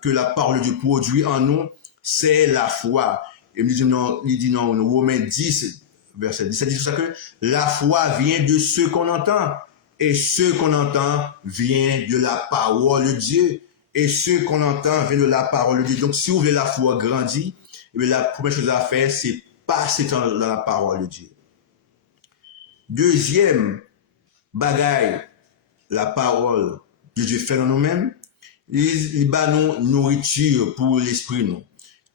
la parole de Dieu produit en nous, c'est la foi. Et il dit non, Romains 10, verset 17, dit ça que la foi vient de ce qu'on entend. Et ce qu'on entend vient de la parole de Dieu. Et ce qu'on entend vient de la parole de Dieu. Donc, si vous voulez la foi grandir, la première chose à faire, c'est passer dans la parole de Dieu. Deuxième bagaille, la parole de Dieu fait dans nous-mêmes, il bat nous nourriture pour l'esprit, nous.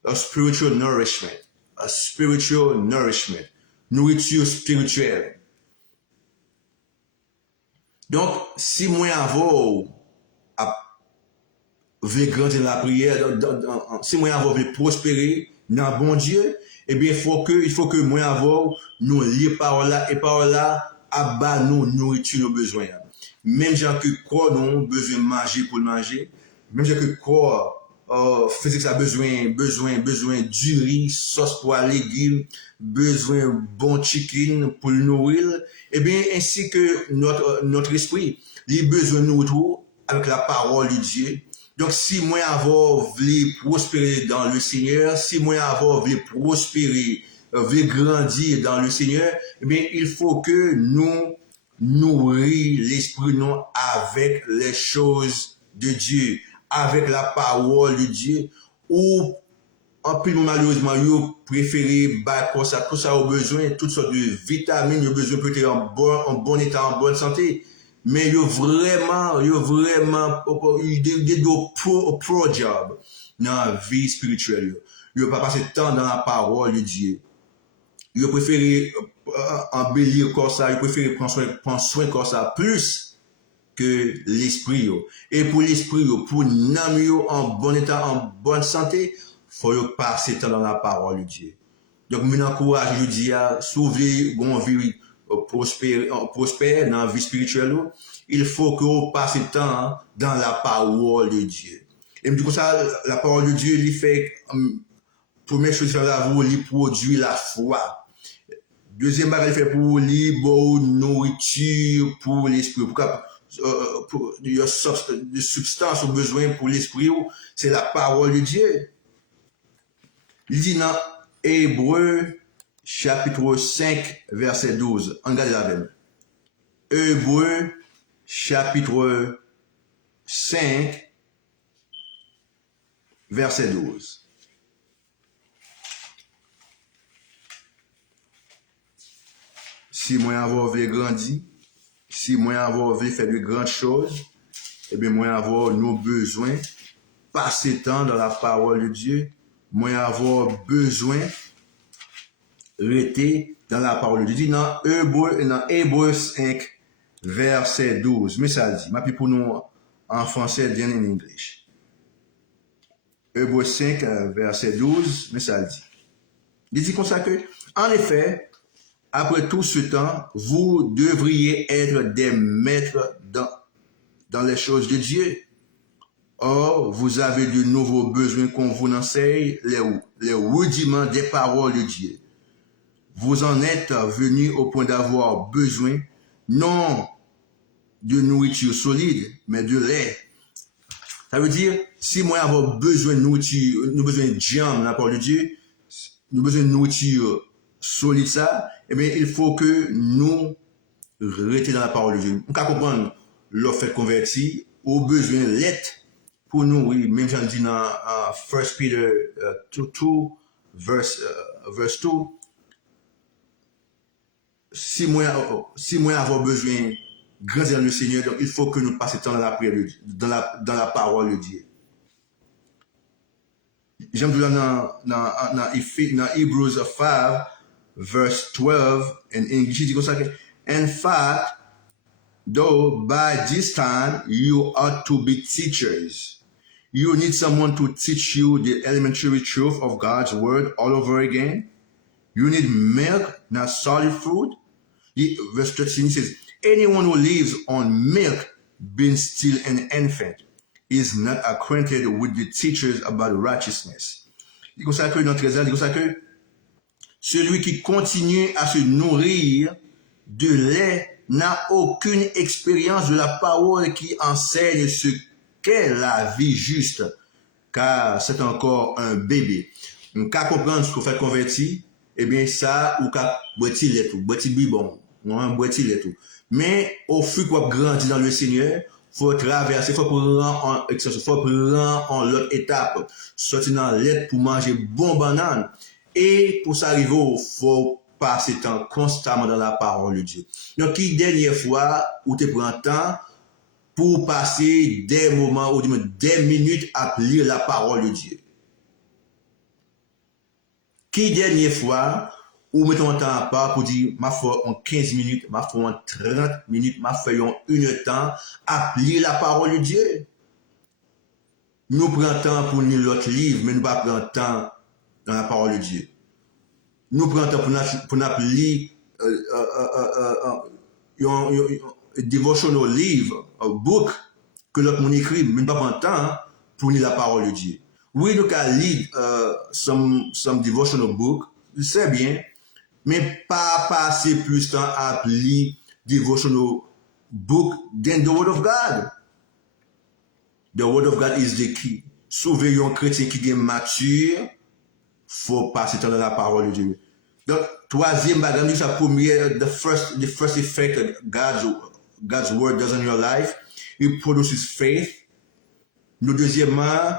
A spiritual nourishment. A spiritual nourishment. Nourriture spirituelle. Donc, si moi avant veut grandir dans la prière, si moi avant veut prospérer dans bon Dieu, eh bien, il faut que moi avant nous lire par là et par là, abat nous nourriture nos besoins. Même gens que corps nous besoin de manger pour manger, même gens que corps physique ça besoin du riz, sauce pour légumes, besoin bon chicken pour le nourrir, et bien ainsi que notre esprit, il a besoin de nous avec la parole de Dieu. Donc si moi avoir voulu prospérer dans le Seigneur, si moi avoir voulu prospérer, voulu grandir dans le Seigneur, eh bien il faut que nous nourrir l'esprit nous avec les choses de Dieu, avec la parole de Dieu, ou en plus malheureusement, vous préférez tout ça au besoin, toutes sortes de vitamines, vous besoin peut-être en bon état, en bonne santé, mais vous vraiment, pro job dans la vie spirituelle. Vous pas passer de temps dans la parole de Dieu. Vous préférez embellir comme ça, vous préférez prendre soin comme ça plus que l'esprit. Et pour l'esprit, pour l'âme en bon état, en bonne santé, faut passer temps dans la parole de Dieu. Donc, je m'encourage, je dis, si vous voulez une vie prospère dans la vie spirituelle, il faut que vous passez temps dans la parole de Dieu. Et du coup, ça, la parole de Dieu, il fait, première chose, il produit la foi. Deuxième bagage, il fait pour lui, nourriture pour l'esprit. Pour de substance au besoin pour l'esprit, c'est la parole de Dieu. Il dit dans Hébreu chapitre 5 verset 12. Regardez la même. Hébreu chapitre 5 verset 12. si moi avoir voulu grandir, si moi avoir voulu faire de grandes choses, eh bien, moi avoir nos besoins, passer temps dans la parole de Dieu, moi avoir besoin rester dans la parole de Dieu. Dans Hébreux 5, verset 12, mais ça dit, mais pour nous en français, bien en English. Hébreux 5, verset 12, mais ça dit. Il dit comme ça que, en effet, après tout ce temps, vous devriez être des maîtres dans les choses de Dieu. Or, vous avez de nouveaux besoins qu'on vous enseigne les rudiments des paroles de Dieu. Vous en êtes venus au point d'avoir besoin, non de nourriture solide, mais de lait. Ça veut dire, si moi avons besoin de nourriture, nous besoin de jam dans la parole de Dieu, nous besoin de nourriture solide ça, eh bien, il faut que nous restions dans la parole de Dieu. On peut comprendre le fait converti, au besoin de lait pour nous, oui, même j'en dis dans 1 Peter 2, verse 2, si moi avons besoin de grandir le Seigneur, donc il faut que nous passions temps dans la prière, dans la parole de Dieu. J'aime dire dans Hebrews 5, verse 12, in English, il dit comme ça, in fact, though by this time you ought to be teachers, you need someone to teach you the elementary truth of God's word all over again. You need milk, not solid food. Verse 13 says, anyone who lives on milk, being still an infant, is not acquainted with the teachers about righteousness. Il consacre dans 13 ans, il consacre celui qui continue à se nourrir de lait n'a aucune expérience de la parole qui enseigne ce qu'est la vie juste, car c'est encore un bébé. Donc, qu'à comprendre ce qu'on fait convertir, eh bien, ça, ou qu'à boiter lait tout, boiter bibon, non, boiter lait tout. Mais, au fur et à mesure qu'on grandit dans le Seigneur, faut traverser, faut prendre en l'autre étape, sortir dans lait pour manger bon banane. Et pour s'arriver, il faut passer temps constamment dans la parole de Dieu. Donc, qui dernière fois où tu prends temps pour passer des moments ou des minutes à lire la parole de Dieu? Qui dernière fois où mettons temps à part pour dire, ma foi en 15 minutes, ma foi en 30 minutes, ma foi en une temps à lire la parole de Dieu? Nous prenons temps pour lire l'autre livre, mais nous ne prenons pas temps dans la parole de Dieu. Nous prenons temps pour lire un devotional livre, un book que l'autre monde écrit, mais nous ne prenons pas temps pour lire la parole de Dieu. Oui, nous pouvons lire some devotional book, c'est bien, mais pas passer plus de temps à lire devotional book than the Word of God. The Word of God is the key. Sauver un chrétien qui est mature, faut passer temps dans la parole de Dieu. Donc, troisième bagage, c'est la première, the first effect that God's word does in your life, it produces faith. Le deuxièmement,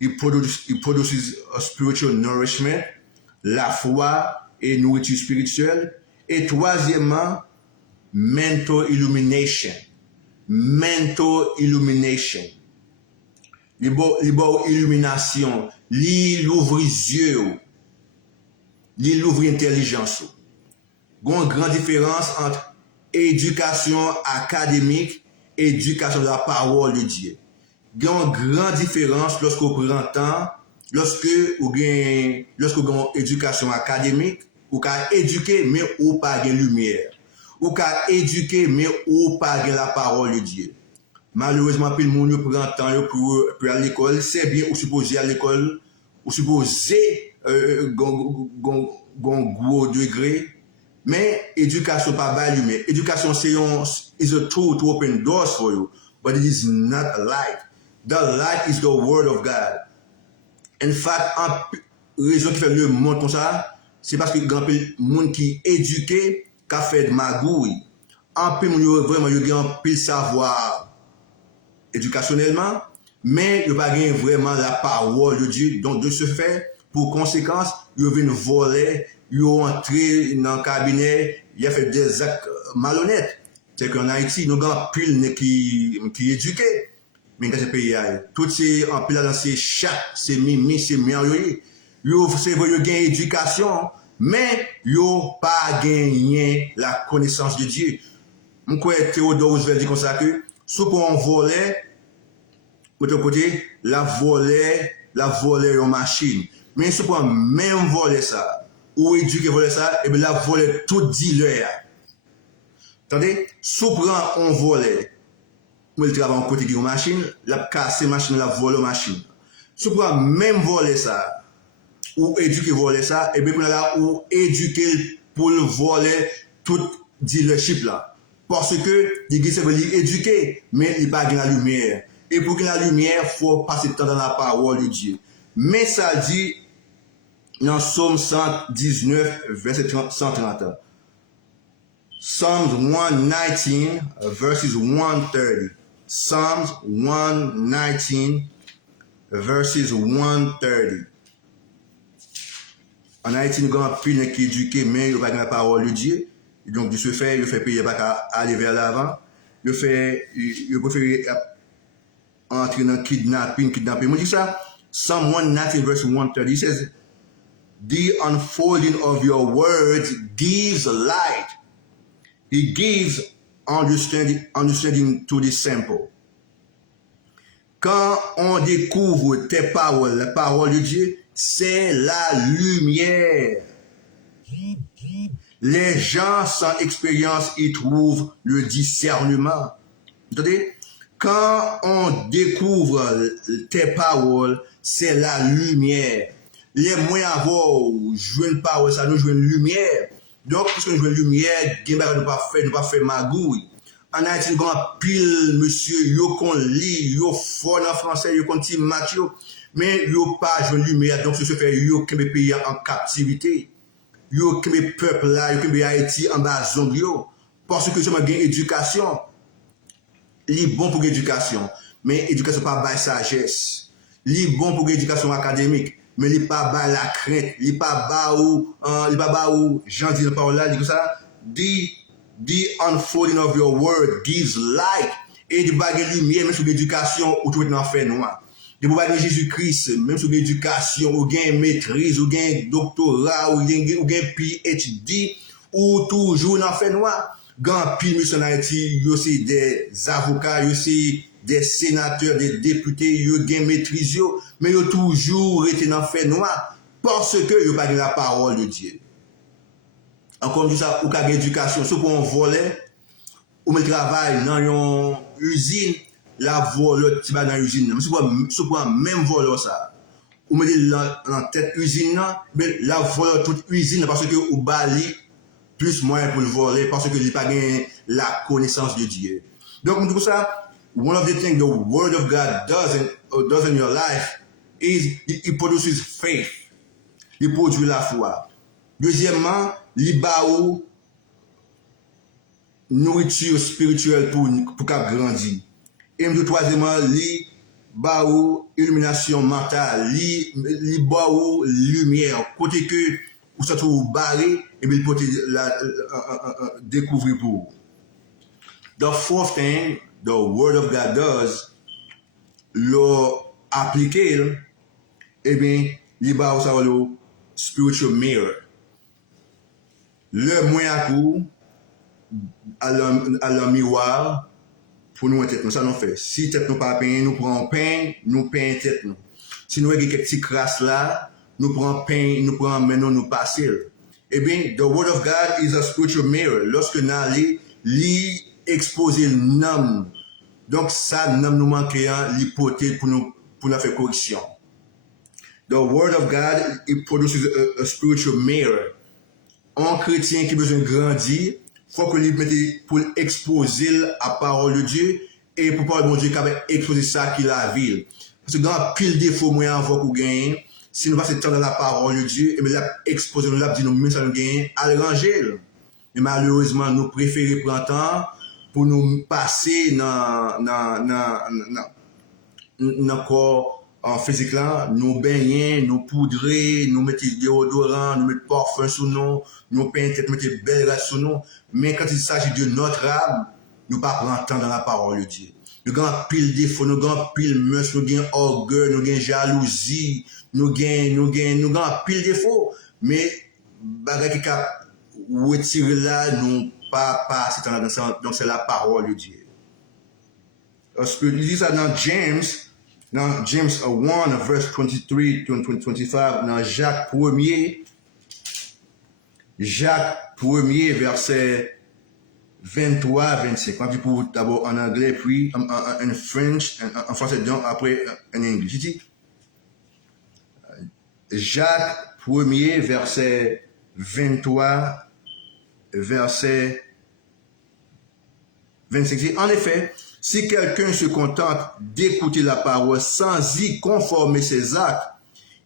it produces a spiritual nourishment, la foi et nourriture spirituelle. Et troisièmement, mental illumination. Mental illumination. L'illumination, l'ouvre les yeux, l'ouvre l'intelligence. Il y a une grande différence entre éducation académique et éducation de la parole de Dieu. Il y a une grande différence lorsque vous prenez le temps, lorsque vous avez une éducation académique, vous avez éduqué, mais vous n'avez pas de lumière. Vous avez éduqué, mais vous n'avez pas de la parole de Dieu. Malheureusement, puis le monde prend le temps pour aller à l'école. C'est bien, vous supposez à l'école, vous supposez un gros degré, mais éducation pas value. Mais éducation, c'est is a tool to open doors for you, but it is not a light. The light is the word of God. En fait, en raison qui fait le monde comme ça, c'est parce que il y a un monde qui est éduqué, qui a fait de magouille. En plus, vraiment, il y a un peu de savoir éducationnellement, mais il n'y a pas vraiment la parole de Dieu. Donc, de ce fait, pour conséquence, il vient voler ils ont entré dans le cabinet, ils ont fait des actes malhonnêtes. C'est qu'en Haïti, nous avons pile qui éduqués. Mais dans ce pays, tout ces en pile dans ces chats, ces mimi, ces merveilleux. C'est vrai, ils ont gagné éducation, mais ils n'ont pas gagné la connaissance de Dieu. Je crois que Théodore Roosevelt dit comme ça que, si on volait, de l'autre côté, la volée en machine. Mais si on même voler ça, ou éduquer voler ça, et bien la voler tout dealer. Attendez, si on volait, moi je travaille en côté de la machine, la casse machine, la voler machine. Si on même voler ça, ou éduquer voler ça, et bien là, ou éduquer pour voler tout dealership là. Parce que, les gens veulent éduquer, mais ils n'ont pas la lumière. Et pour qu'il y ait la lumière, il faut passer le temps dans la parole de Dieu. Mais ça dit dans Psaume 119, verset 130. Psalms 119, verses 130. Psalms 119, verses 130. En Haïti, nous avons plus qui éduquer, mais il n'y a pas la parole de Dieu. Et donc, de ce fait, il fait payer pas aller vers l'avant. Il préfère entrer dans kidnapping. Moi, je dis ça. Psalm 119, verse 130, he says, the unfolding of your words gives light. It gives understanding to the simple. Quand on découvre tes paroles, la parole de Dieu, c'est la lumière. Les gens sans expérience y trouvent le discernement. Entendez? Quand on découvre tes paroles, c'est la lumière. Les moyens d'avoir joué une parole, ça nous joue une lumière. Donc, puisque nous jouons une lumière, nous ne pas faire magouille. En Haïti, nous avons pile, monsieur, yo qu'on lit, yo fort en français, yo qu'on dit match, mais yo pas joué une lumière. Donc, ce se fait, yo qui me pays en captivité. Yo qui me peuple là, yo qui me Haïti en bas zonglio. Parce que je me gagne éducation. Il est bon pour l'éducation, mais l'éducation pas by sagesse. Il est bon pour l'éducation académique, mais il pas by la crainte. Il pas bas où Jean dit la parole là, il dit comme ça, the unfolding of your word gives light. Et il bague lumière, même sur l'éducation, ou tout est dans fait noir. De bague Jésus-Christ, même sur l'éducation, ou gain maîtrise, ou gain doctorat, ou gain PhD, ou toujours dans fait noir. Grand pile monsieur en Haïti, yo c'est des avocats, yo c'est des sénateurs, des députés, yo gen maîtrise yo, mais yo toujours été dans fait noir parce que yo pas de la parole de Dieu. Encore dit ça, ou ka éducation, ce qu'on volait, ou me travail dans une usine, la vol ti ba dans usine, mais ce qu'on même voler ça. Ou me dit dans tête usine mais la vol toute usine parce que ou bali plus moyen pour le voler parce que il pas gagné la connaissance de Dieu. Donc pour ça, one of the things the word of God does in your life is it produces faith. Il produit la foi. Deuxièmement, il baou nourriture spirituelle pour grandir. Et troisièmement, il baou illumination mentale, il baou lumière côté que ou ça trouve barré et bien il peut découvrir pour. The fourth thing the word of God does, le appliquer, et bien il va aussi avoir le spiritual mirror. Le moyen à coup à le miroir pour nous tête nous ça nous fait. Si tête nous pas peint, nous prend pain, nous peint tête nous. Si nous avons quelques petites crasses là, nous prenons pain, nous prenons maintenant nous passer. Eh bien, the word of God is a spiritual mirror. Lorsque nous allons exposer le nom, donc ça, nous manquons l'hypothèse pour nous faire correction. The word of God, it produces a spiritual mirror. Un chrétien qui a besoin de grandir, il faut que lui mette pour exposer la parole de Dieu et pour parler de Dieu, qu'il exposer ça qui la ville. Parce que dans pile défaut moyen avant qu'on gagne, si nous passons le temps dans la parole de Dieu, et bien là, exposer nous là, dit nous, même ça nous gagne, à l'évangile. Mais malheureusement, nous préférons prendre temps pour nous passer dans corps en physique là, nous baignons, nous poudrer, nous mettons déodorant, nous mettons parfum sous nous, nous peintons, nous mettons belle race sous nous. Mais quand il s'agit de notre âme, nous ne pas prendre temps dans la parole de Dieu. Nous avons pile défaut, nous avons pile meurtre, nous avons orgueil, nous avons jalousie, nous avons pile défaut. Mais, bagay qui a retiré là, nous pas passer temps dans ça. Donc c'est la parole de Dieu. Parce que il dit ça dans James 1, verse 23-25, dans Jacques 1er, verset 23-25. On va dire d'abord en anglais, puis en français, donc après en anglais. Je dis Jacques 1er, verset 23, verset 25. En effet, si quelqu'un se contente d'écouter la parole sans y conformer ses actes,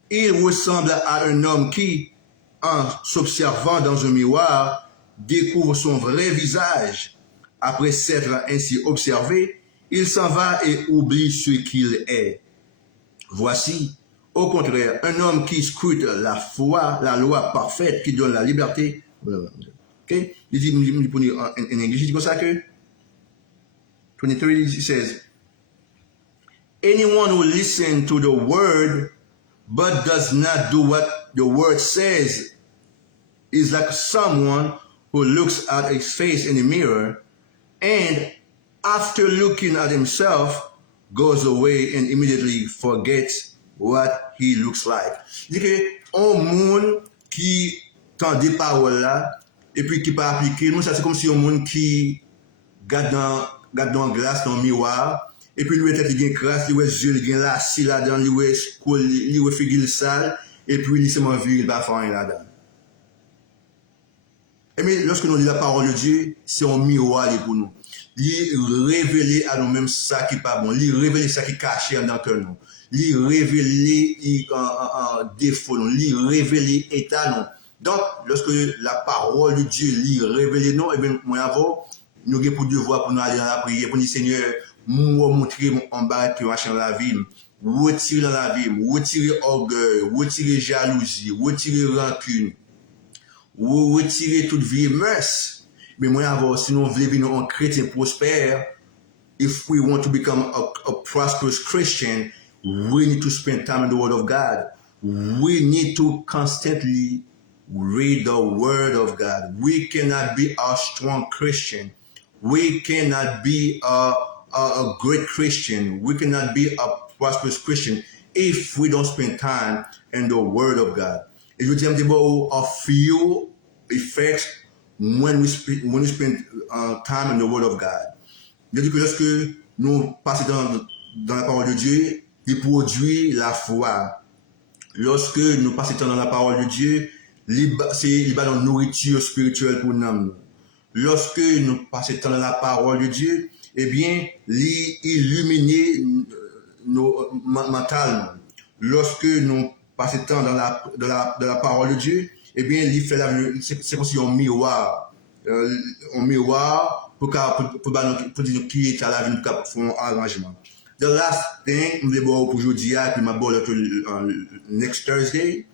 il ressemble à un homme qui, en s'observant dans un miroir, découvre son vrai visage. Après s'être ainsi observé, il s'en va et oublie ce qu'il est. Voici, au contraire, un homme qui scrute la foi, la loi parfaite qui donne la liberté. Okay? Il dit en anglais, il dit comme ça que 23, it says, anyone who listens to the word but does not do what the word says is like someone who looks at his face in the mirror and after looking at himself goes away and immediately forgets what he looks like. Il dit que un monde qui tend des paroles là et puis qui pas appliquer, nous ça c'est comme si un monde qui garde dans glace, dans le miroir, et puis lui est tête crasse, lui est yeux, lui est là, si là-dedans, lui est figure sale, et puis lui c'est mon vie, il va faire rien là-dedans. Et mais lorsque nous lisons la parole de Dieu, c'est un miroir pour nous. Il révéler à nous-mêmes ça qui n'est pas bon, il révéler ça qui est caché dans le nous, il révéler un défaut, il révéler état nous. Donc, lorsque la parole de Dieu lui révèle nous, et bien, moi avant, nous avons pour devoir pour nous aller dans la prière, pour dire Seigneur, moi montrer en bas qui marche dans la vie, retirer dans la vie, retirer orgueil, retirer jalousie, retirer rancune, retirer toute vie mœurs. Mais moi avant, si nous voulons vivre un chrétien prospère, if we want to become a prosperous Christian, we need to spend time in the Word of God. We need to constantly read the Word of God. We cannot be a strong Christian. We cannot be a great Christian. We cannot be a prosperous Christian if we don't spend time in the Word of God. Et je dis about a few effects when we spend time in the Word of God. Je dis que lorsque nous passons dans la parole de Dieu, il produit la foi. Lorsque nous passons dans la parole de Dieu, c'est la nourriture spirituelle pour nous. Lorsque nous passons dans la parole de Dieu, eh bien, illuminer nos mentalement. Lorsque nous passons dans la parole de Dieu, eh bien, c'est comme si un miroir pour dire qui est à la vie, pour faire un arrangement. The last thing, je vais pour aujourd'hui, puis je next Thursday.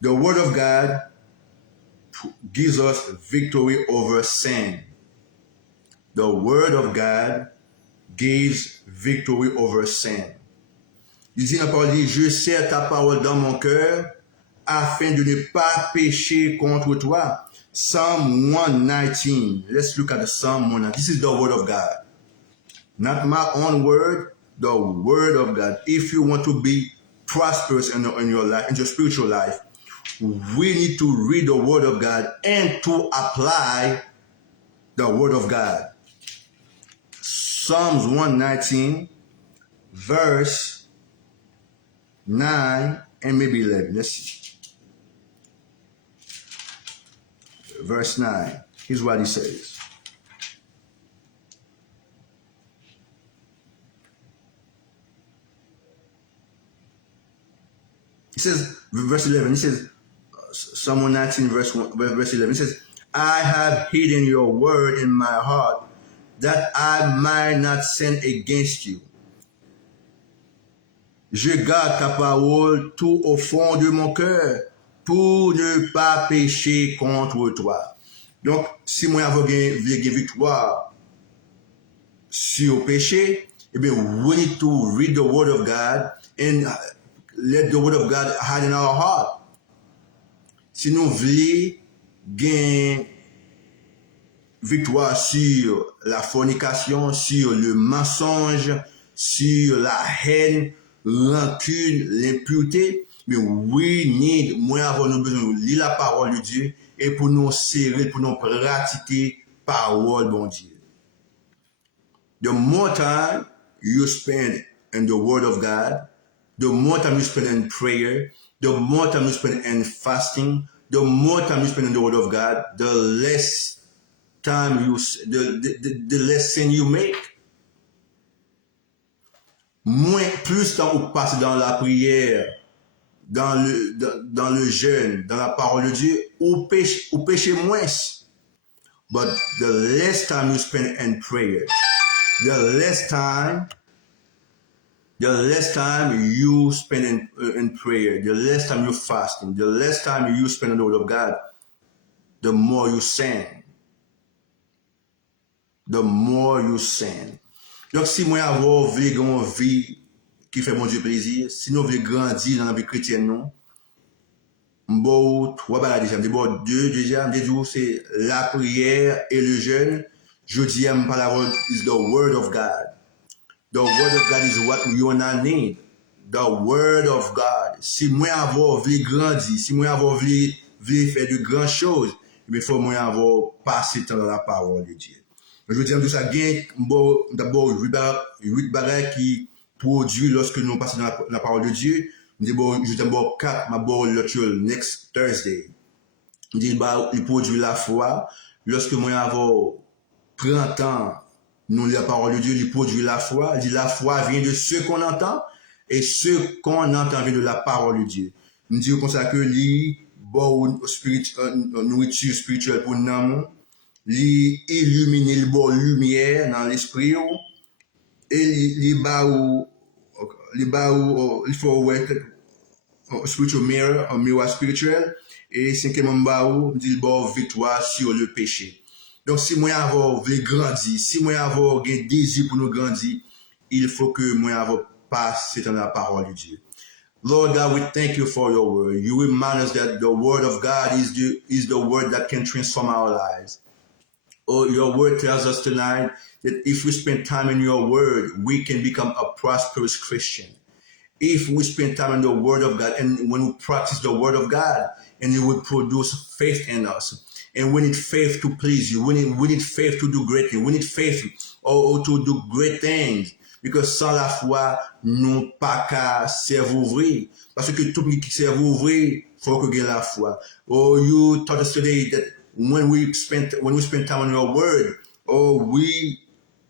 The Word of God gives us victory over sin. The Word of God gives victory over sin. Il dit dans la parole, je serre ta parole dans mon cœur afin de ne pas pécher contre toi. Psalm 119. Let's look at the Psalm 119. This is the Word of God. Not my own word, the Word of God. If you want to be prosperous in your life, in your spiritual life, we need to read the Word of God and to apply the Word of God. Psalms 119, verse 9 and maybe 11. Let's see. Verse 9. Here's what he says. He says, verse 11, he says, Psalm 119, verse 11, he says, I have hidden your word in my heart that I might not sin against you. Je garde ta parole tout au fond de mon cœur pour ne pas pécher contre toi. Donc, si moi avons une victoire sur le péché, eh bien, we need to read the word of God and let the word of God hide in our heart. Si nous voulons gagner victoire sur la fornication, sur le mensonge, sur la haine, rancune, l'impureté, mais we need, moi avons nous besoin de lire la parole de Dieu et pour nous serrer, pour nous pratiquer parole bon Dieu. The more time you spend in the word of God, the more time you spend in prayer, the more time you spend in fasting, the more time you spend in the word of God, the less time the less sin you make. Plus temps vous passez dans la prière, dans le jeûne, dans la parole de Dieu, ou péchez moins. But the less time you spend in prayer, the less time you spend in prayer, the less time you fasting, the less time you spend in the word of God, the more you sin. The more you sin. Donc, si moi avoir une vie qui fait mon Dieu plaisir, si nous voulons grandir dans la vie chrétienne, non, bon, trois bagages déjà. D'abord, déjà, c'est la prière et le jeûne. Je dis, par la parole, is the word of God. The word of God is what you and I need. The word of God. Si moi avoir voulu grandir, si moi avoir voulu faire de grandes choses, il faut moi avoir passé temps dans la parole de Dieu. Je veux dire tout ça, d'abord 8 bagages qui produit lorsque nous passons dans la parole de Dieu. Je dis d'abord 4, ma lecture next Thursday. Je dis il produit la foi. Lorsque moi avons prend temps, nous la parole de Dieu, il produit la foi. Il dit la foi vient de ce qu'on entend et ce qu'on entend vient de la parole de Dieu. Je dis comme ça que nourriture spirituelle pour nous. Li illuminer le bon lumière dans l'esprit et il faut spiritual mirror, un miroir spirituel et cinquièmement dit bon victoire sur le péché. Donc si moi avoir veut grandir, si moi avoir un désir pour nous grandir, il faut que moi avoir passé dans la parole de Dieu. Lord God, we thank you for your word. You remind us that the word of God is the word that can transform our lives. Oh, your word tells us tonight that if we spend time in your word, we can become a prosperous Christian. If we spend time in the word of God and when we practice the word of God, and it will produce faith in us. And we need faith to please you. We need faith to do great things. We need faith to do great things. Because sans la foi, nous pas qu'à servir. Parce que tout le monde qui servir, faut que ait la foi. Oh, you taught us today that when we spend time on your word,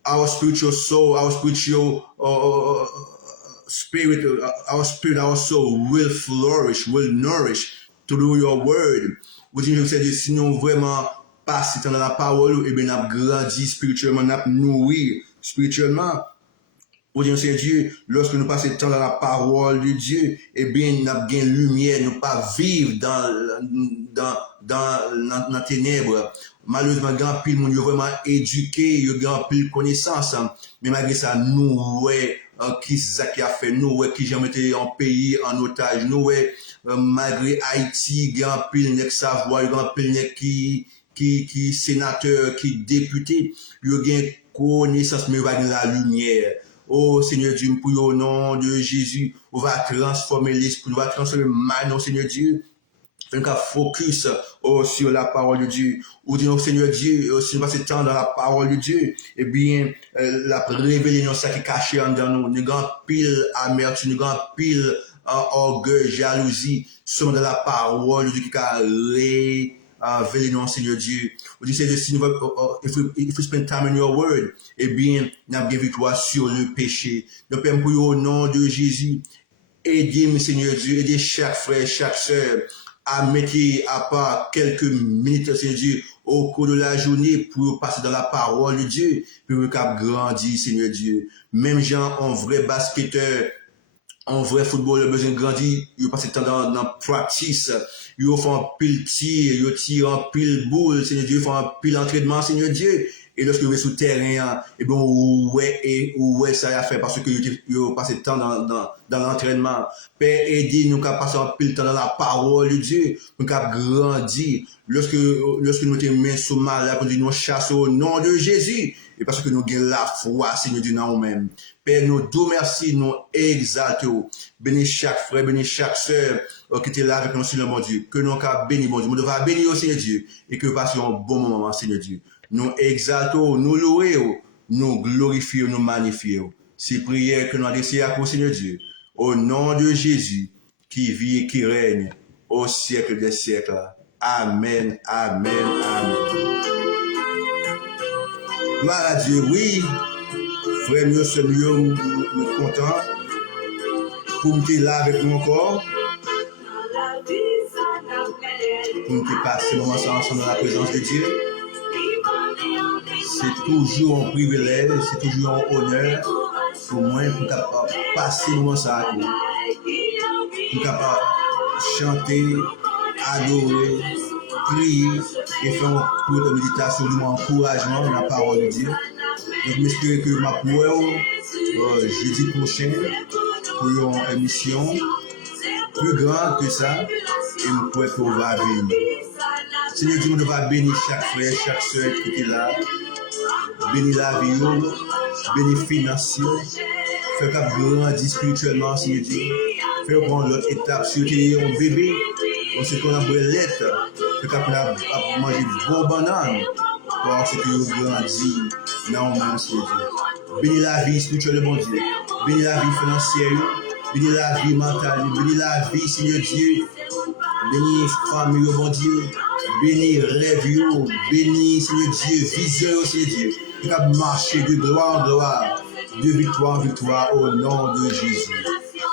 our spiritual soul, our spiritual spirit, our soul will flourish, will nourish to do your word. Vous dites, si nous vraiment passer dans la parole, et bien, nous grandi spirituellement, nous nourri spirituellement. Vous dites, Seigneur Dieu, lorsque nous passons temps dans la parole de Dieu, eh bien, nous avons une lumière, nous pas vivre dans la ténèbres. Malheureusement, grand pile, nous vraiment éduqué, grand pile connaissance. Mais malgré ça, nous, ouais, qui ça qui a fait, nous, ouais, qui jamais été en pays, en otage, nous, ouais, malgré Haïti, grand pile, n'est que Savoie, grand pile, n'est qui sénateur, qui député, il y a une connaissance, mais il va la lumière. Oh Seigneur Dieu, pour au nom de Jésus, on va transformer l'esprit, on va transformer maintenant, Seigneur Dieu. On va focus sur la parole de Dieu. Ou disons, Seigneur Dieu, si nous passons temps dans la parole de Dieu, eh bien, la révélation ça qui est caché en nous, nous avons pile amertume, nous avons pile orgueil, jalousie, sommes dans la parole de Dieu qui a révélé nous, Seigneur Dieu. Ou disons, si nous if we spend time in your word, eh bien, nous avons victoire sur le péché. Nous prions pour au nom de Jésus. Aidez-moi, Seigneur Dieu, aidez chaque frère, chaque sœur à mettre à part quelques minutes, Seigneur Dieu, au cours de la journée pour passer dans la parole de Dieu, pour grandir, Seigneur Dieu. Même Jean, un vrai basketteur, un vrai football, il a besoin de grandir, il passe le temps dans practice, il fait un pile tir, il tire un pile boule, Seigneur Dieu, il fait un pile entraînement, Seigneur Dieu. Et lorsque vous êtes sur le terrain, et bon, ouais, ça a fait parce que vous passez le temps dans l'entraînement. Père, aidez-nous qu'à passer un pile temps dans la parole de Dieu, nous qu'à grandir. Lorsque nous mettons main sur mal, nous chassons au nom de Jésus. Et parce que nous avons la foi, Seigneur Dieu, dans nous-mêmes. Père, nous te remercions, nous exaltons. Bénis chaque frère, bénis chaque soeur qui était là avec nous, Seigneur mon Dieu. Que nous avons béni, mon Dieu. Nous devons bénir au Seigneur Dieu. Et que nous passions un bon moment, Seigneur Dieu. Nous exaltons, nous louons, nous glorifions, nous magnifions. C'est prière que nous adressons à vous, Seigneur Dieu. Au nom de Jésus, qui vit et qui règne au siècle des siècles. Amen, amen, amen. Gloire à Dieu, oui. Frère, nous sommes contents pour nous là avec nous encore. Pour nous passer le moment ensemble dans la présence de Dieu. C'est toujours un privilège, c'est toujours un honneur pour moi pour passer le moment ça avec vous. Pour capable chanter, adorer, prier et faire un cours de méditation, de encouragement dans la parole de Dieu. Donc, j'espère que ma poule, jeudi prochain, pour une émission plus grande que ça, et nous pouvons être au va bénir. Seigneur Dieu, nous devons bénir chaque frère, chaque soeur qui est là. Bénir la vie, bénir financièrement, faire grandir spirituellement, Seigneur Dieu. Faire prendre l'autre étape, sur qui est un bébé, on sait qu'on a brûlette, faire manger de bonnes bananes, parce que vous grandit dans le monde, Seigneur Dieu. Bénir la vie spirituelle, bon Dieu. Bénir la vie financière, bénir la vie mentale, bénir la vie, Seigneur Dieu. Bénir la famille, bon Dieu. Bénir rêve, bénir, Seigneur Dieu, vision, Seigneur Dieu. Qui a marché de gloire en gloire, de victoire en victoire au nom de Jésus.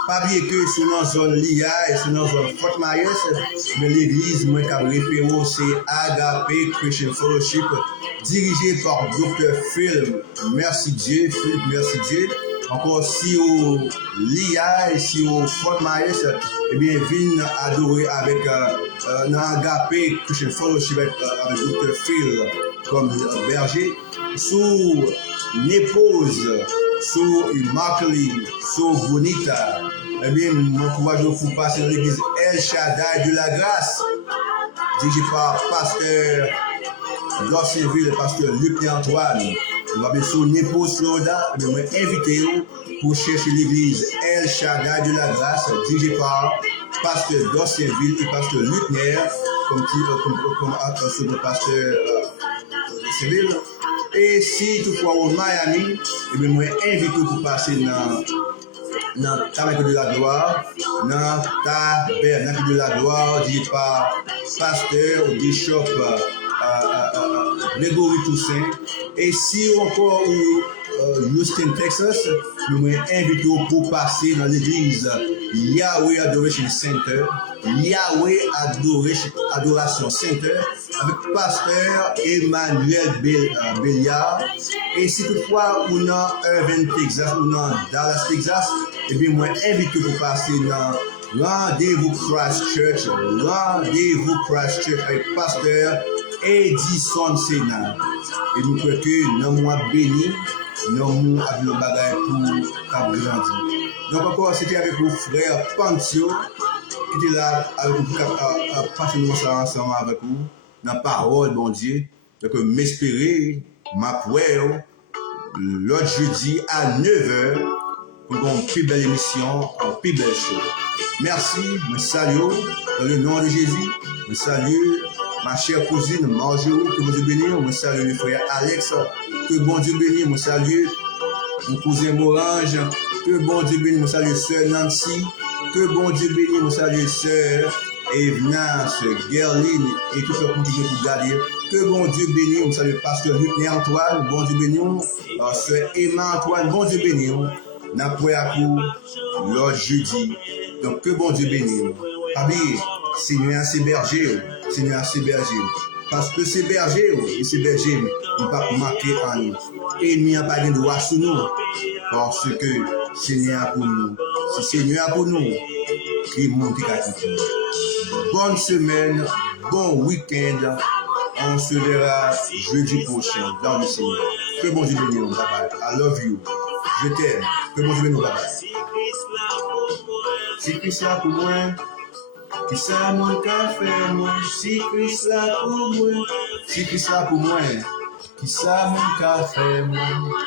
Pas bien que c'est dans la zone LIA et c'est dans la zone Fort Myers, mais l'église, moi, qui a référé, c'est Agape Christian Fellowship, dirigé par Dr. Phil. Merci Dieu, Philippe, merci Dieu. Encore si au LIA et si au Fort Myers, eh bien, viennent adorer avec Agape Christian Fellowship avec Dr. Phil comme berger. Sous Népose, sous Immaculée, sous Bonita, eh bien, m'encourage pour passer dans l'église El Shaddai de la Grâce, dirigé par pasteur d'Orsainville, pasteur Luc Antoine. Nous allons sur Népose, Florida, mais moi invité pour chercher l'église El Shaddai de la Grâce, dirigé par pasteur d'Orsainville et pasteur Luc comme le pasteur Civil. Et si toutefois au Miami, je vais inviter pour passer dans le tabernacle de la gloire, dans le tabernacle de la gloire, dit par pasteur ou bishop Grégory Toussaint. Et si encore Houston, Texas, nous invitons pour passer dans l'église Yahweh Adoration Center, Yahweh Adoration Center, avec pasteur Emmanuel Béliard. Et si toutefois on a Irvine, Texas, ou dans Dallas, Texas, et bien moi invite pour passer dans Rendez-vous Christ Church avec pasteur Edison Sénat. Et nous croyons que nous sommes bénis, nous avons le bagage pour grandir. Donc encore, c'était avec vous frère Pantio, qui était là avec vous, pour passer ensemble avec vous, dans la parole, bon Dieu. Donc m'espérer, m'apprendre, l'autre jeudi à 9h, pour une plus belle émission, une plus belle chose. Merci, me salue, dans le nom de Jésus, me salue. Ma chère cousine Marjorie, que bon Dieu bénisse, me salue le frère Alex, que bon Dieu bénisse, me salue mon cousin Morange, que bon Dieu bénisse, me salue sœur Nancy, que bon Dieu bénisse, me salue sœur Evna, sœur Gerline et tout ce qu'on dit pour garder, que bon Dieu bénisse, me salue pasteur Luc Antoine, bon Dieu bénisse, sœur Emma Antoine, bon Dieu bénisse, n'a pas à coup l'autre jeudi, donc que bon Dieu bénisse. Seigneur, c'est berger, Seigneur, c'est berger. Parce que c'est berger, et c'est berger, il ne va pas marquer en nous. Et il n'y a pas de droit sur nous. Parce que Seigneur pour nous, Si Seigneur pour nous, qui monte qui bonne semaine, bon week-end. On se verra jeudi prochain dans le Seigneur. Que bon Dieu bénisse nous, papa. I love you. Je t'aime. Que bon Dieu bénisse nous, papa. Si Christ là pour moi, qui ça mon café moi. Si Christ là pour moi, si Christ là pour moi, qui ça mon café moi.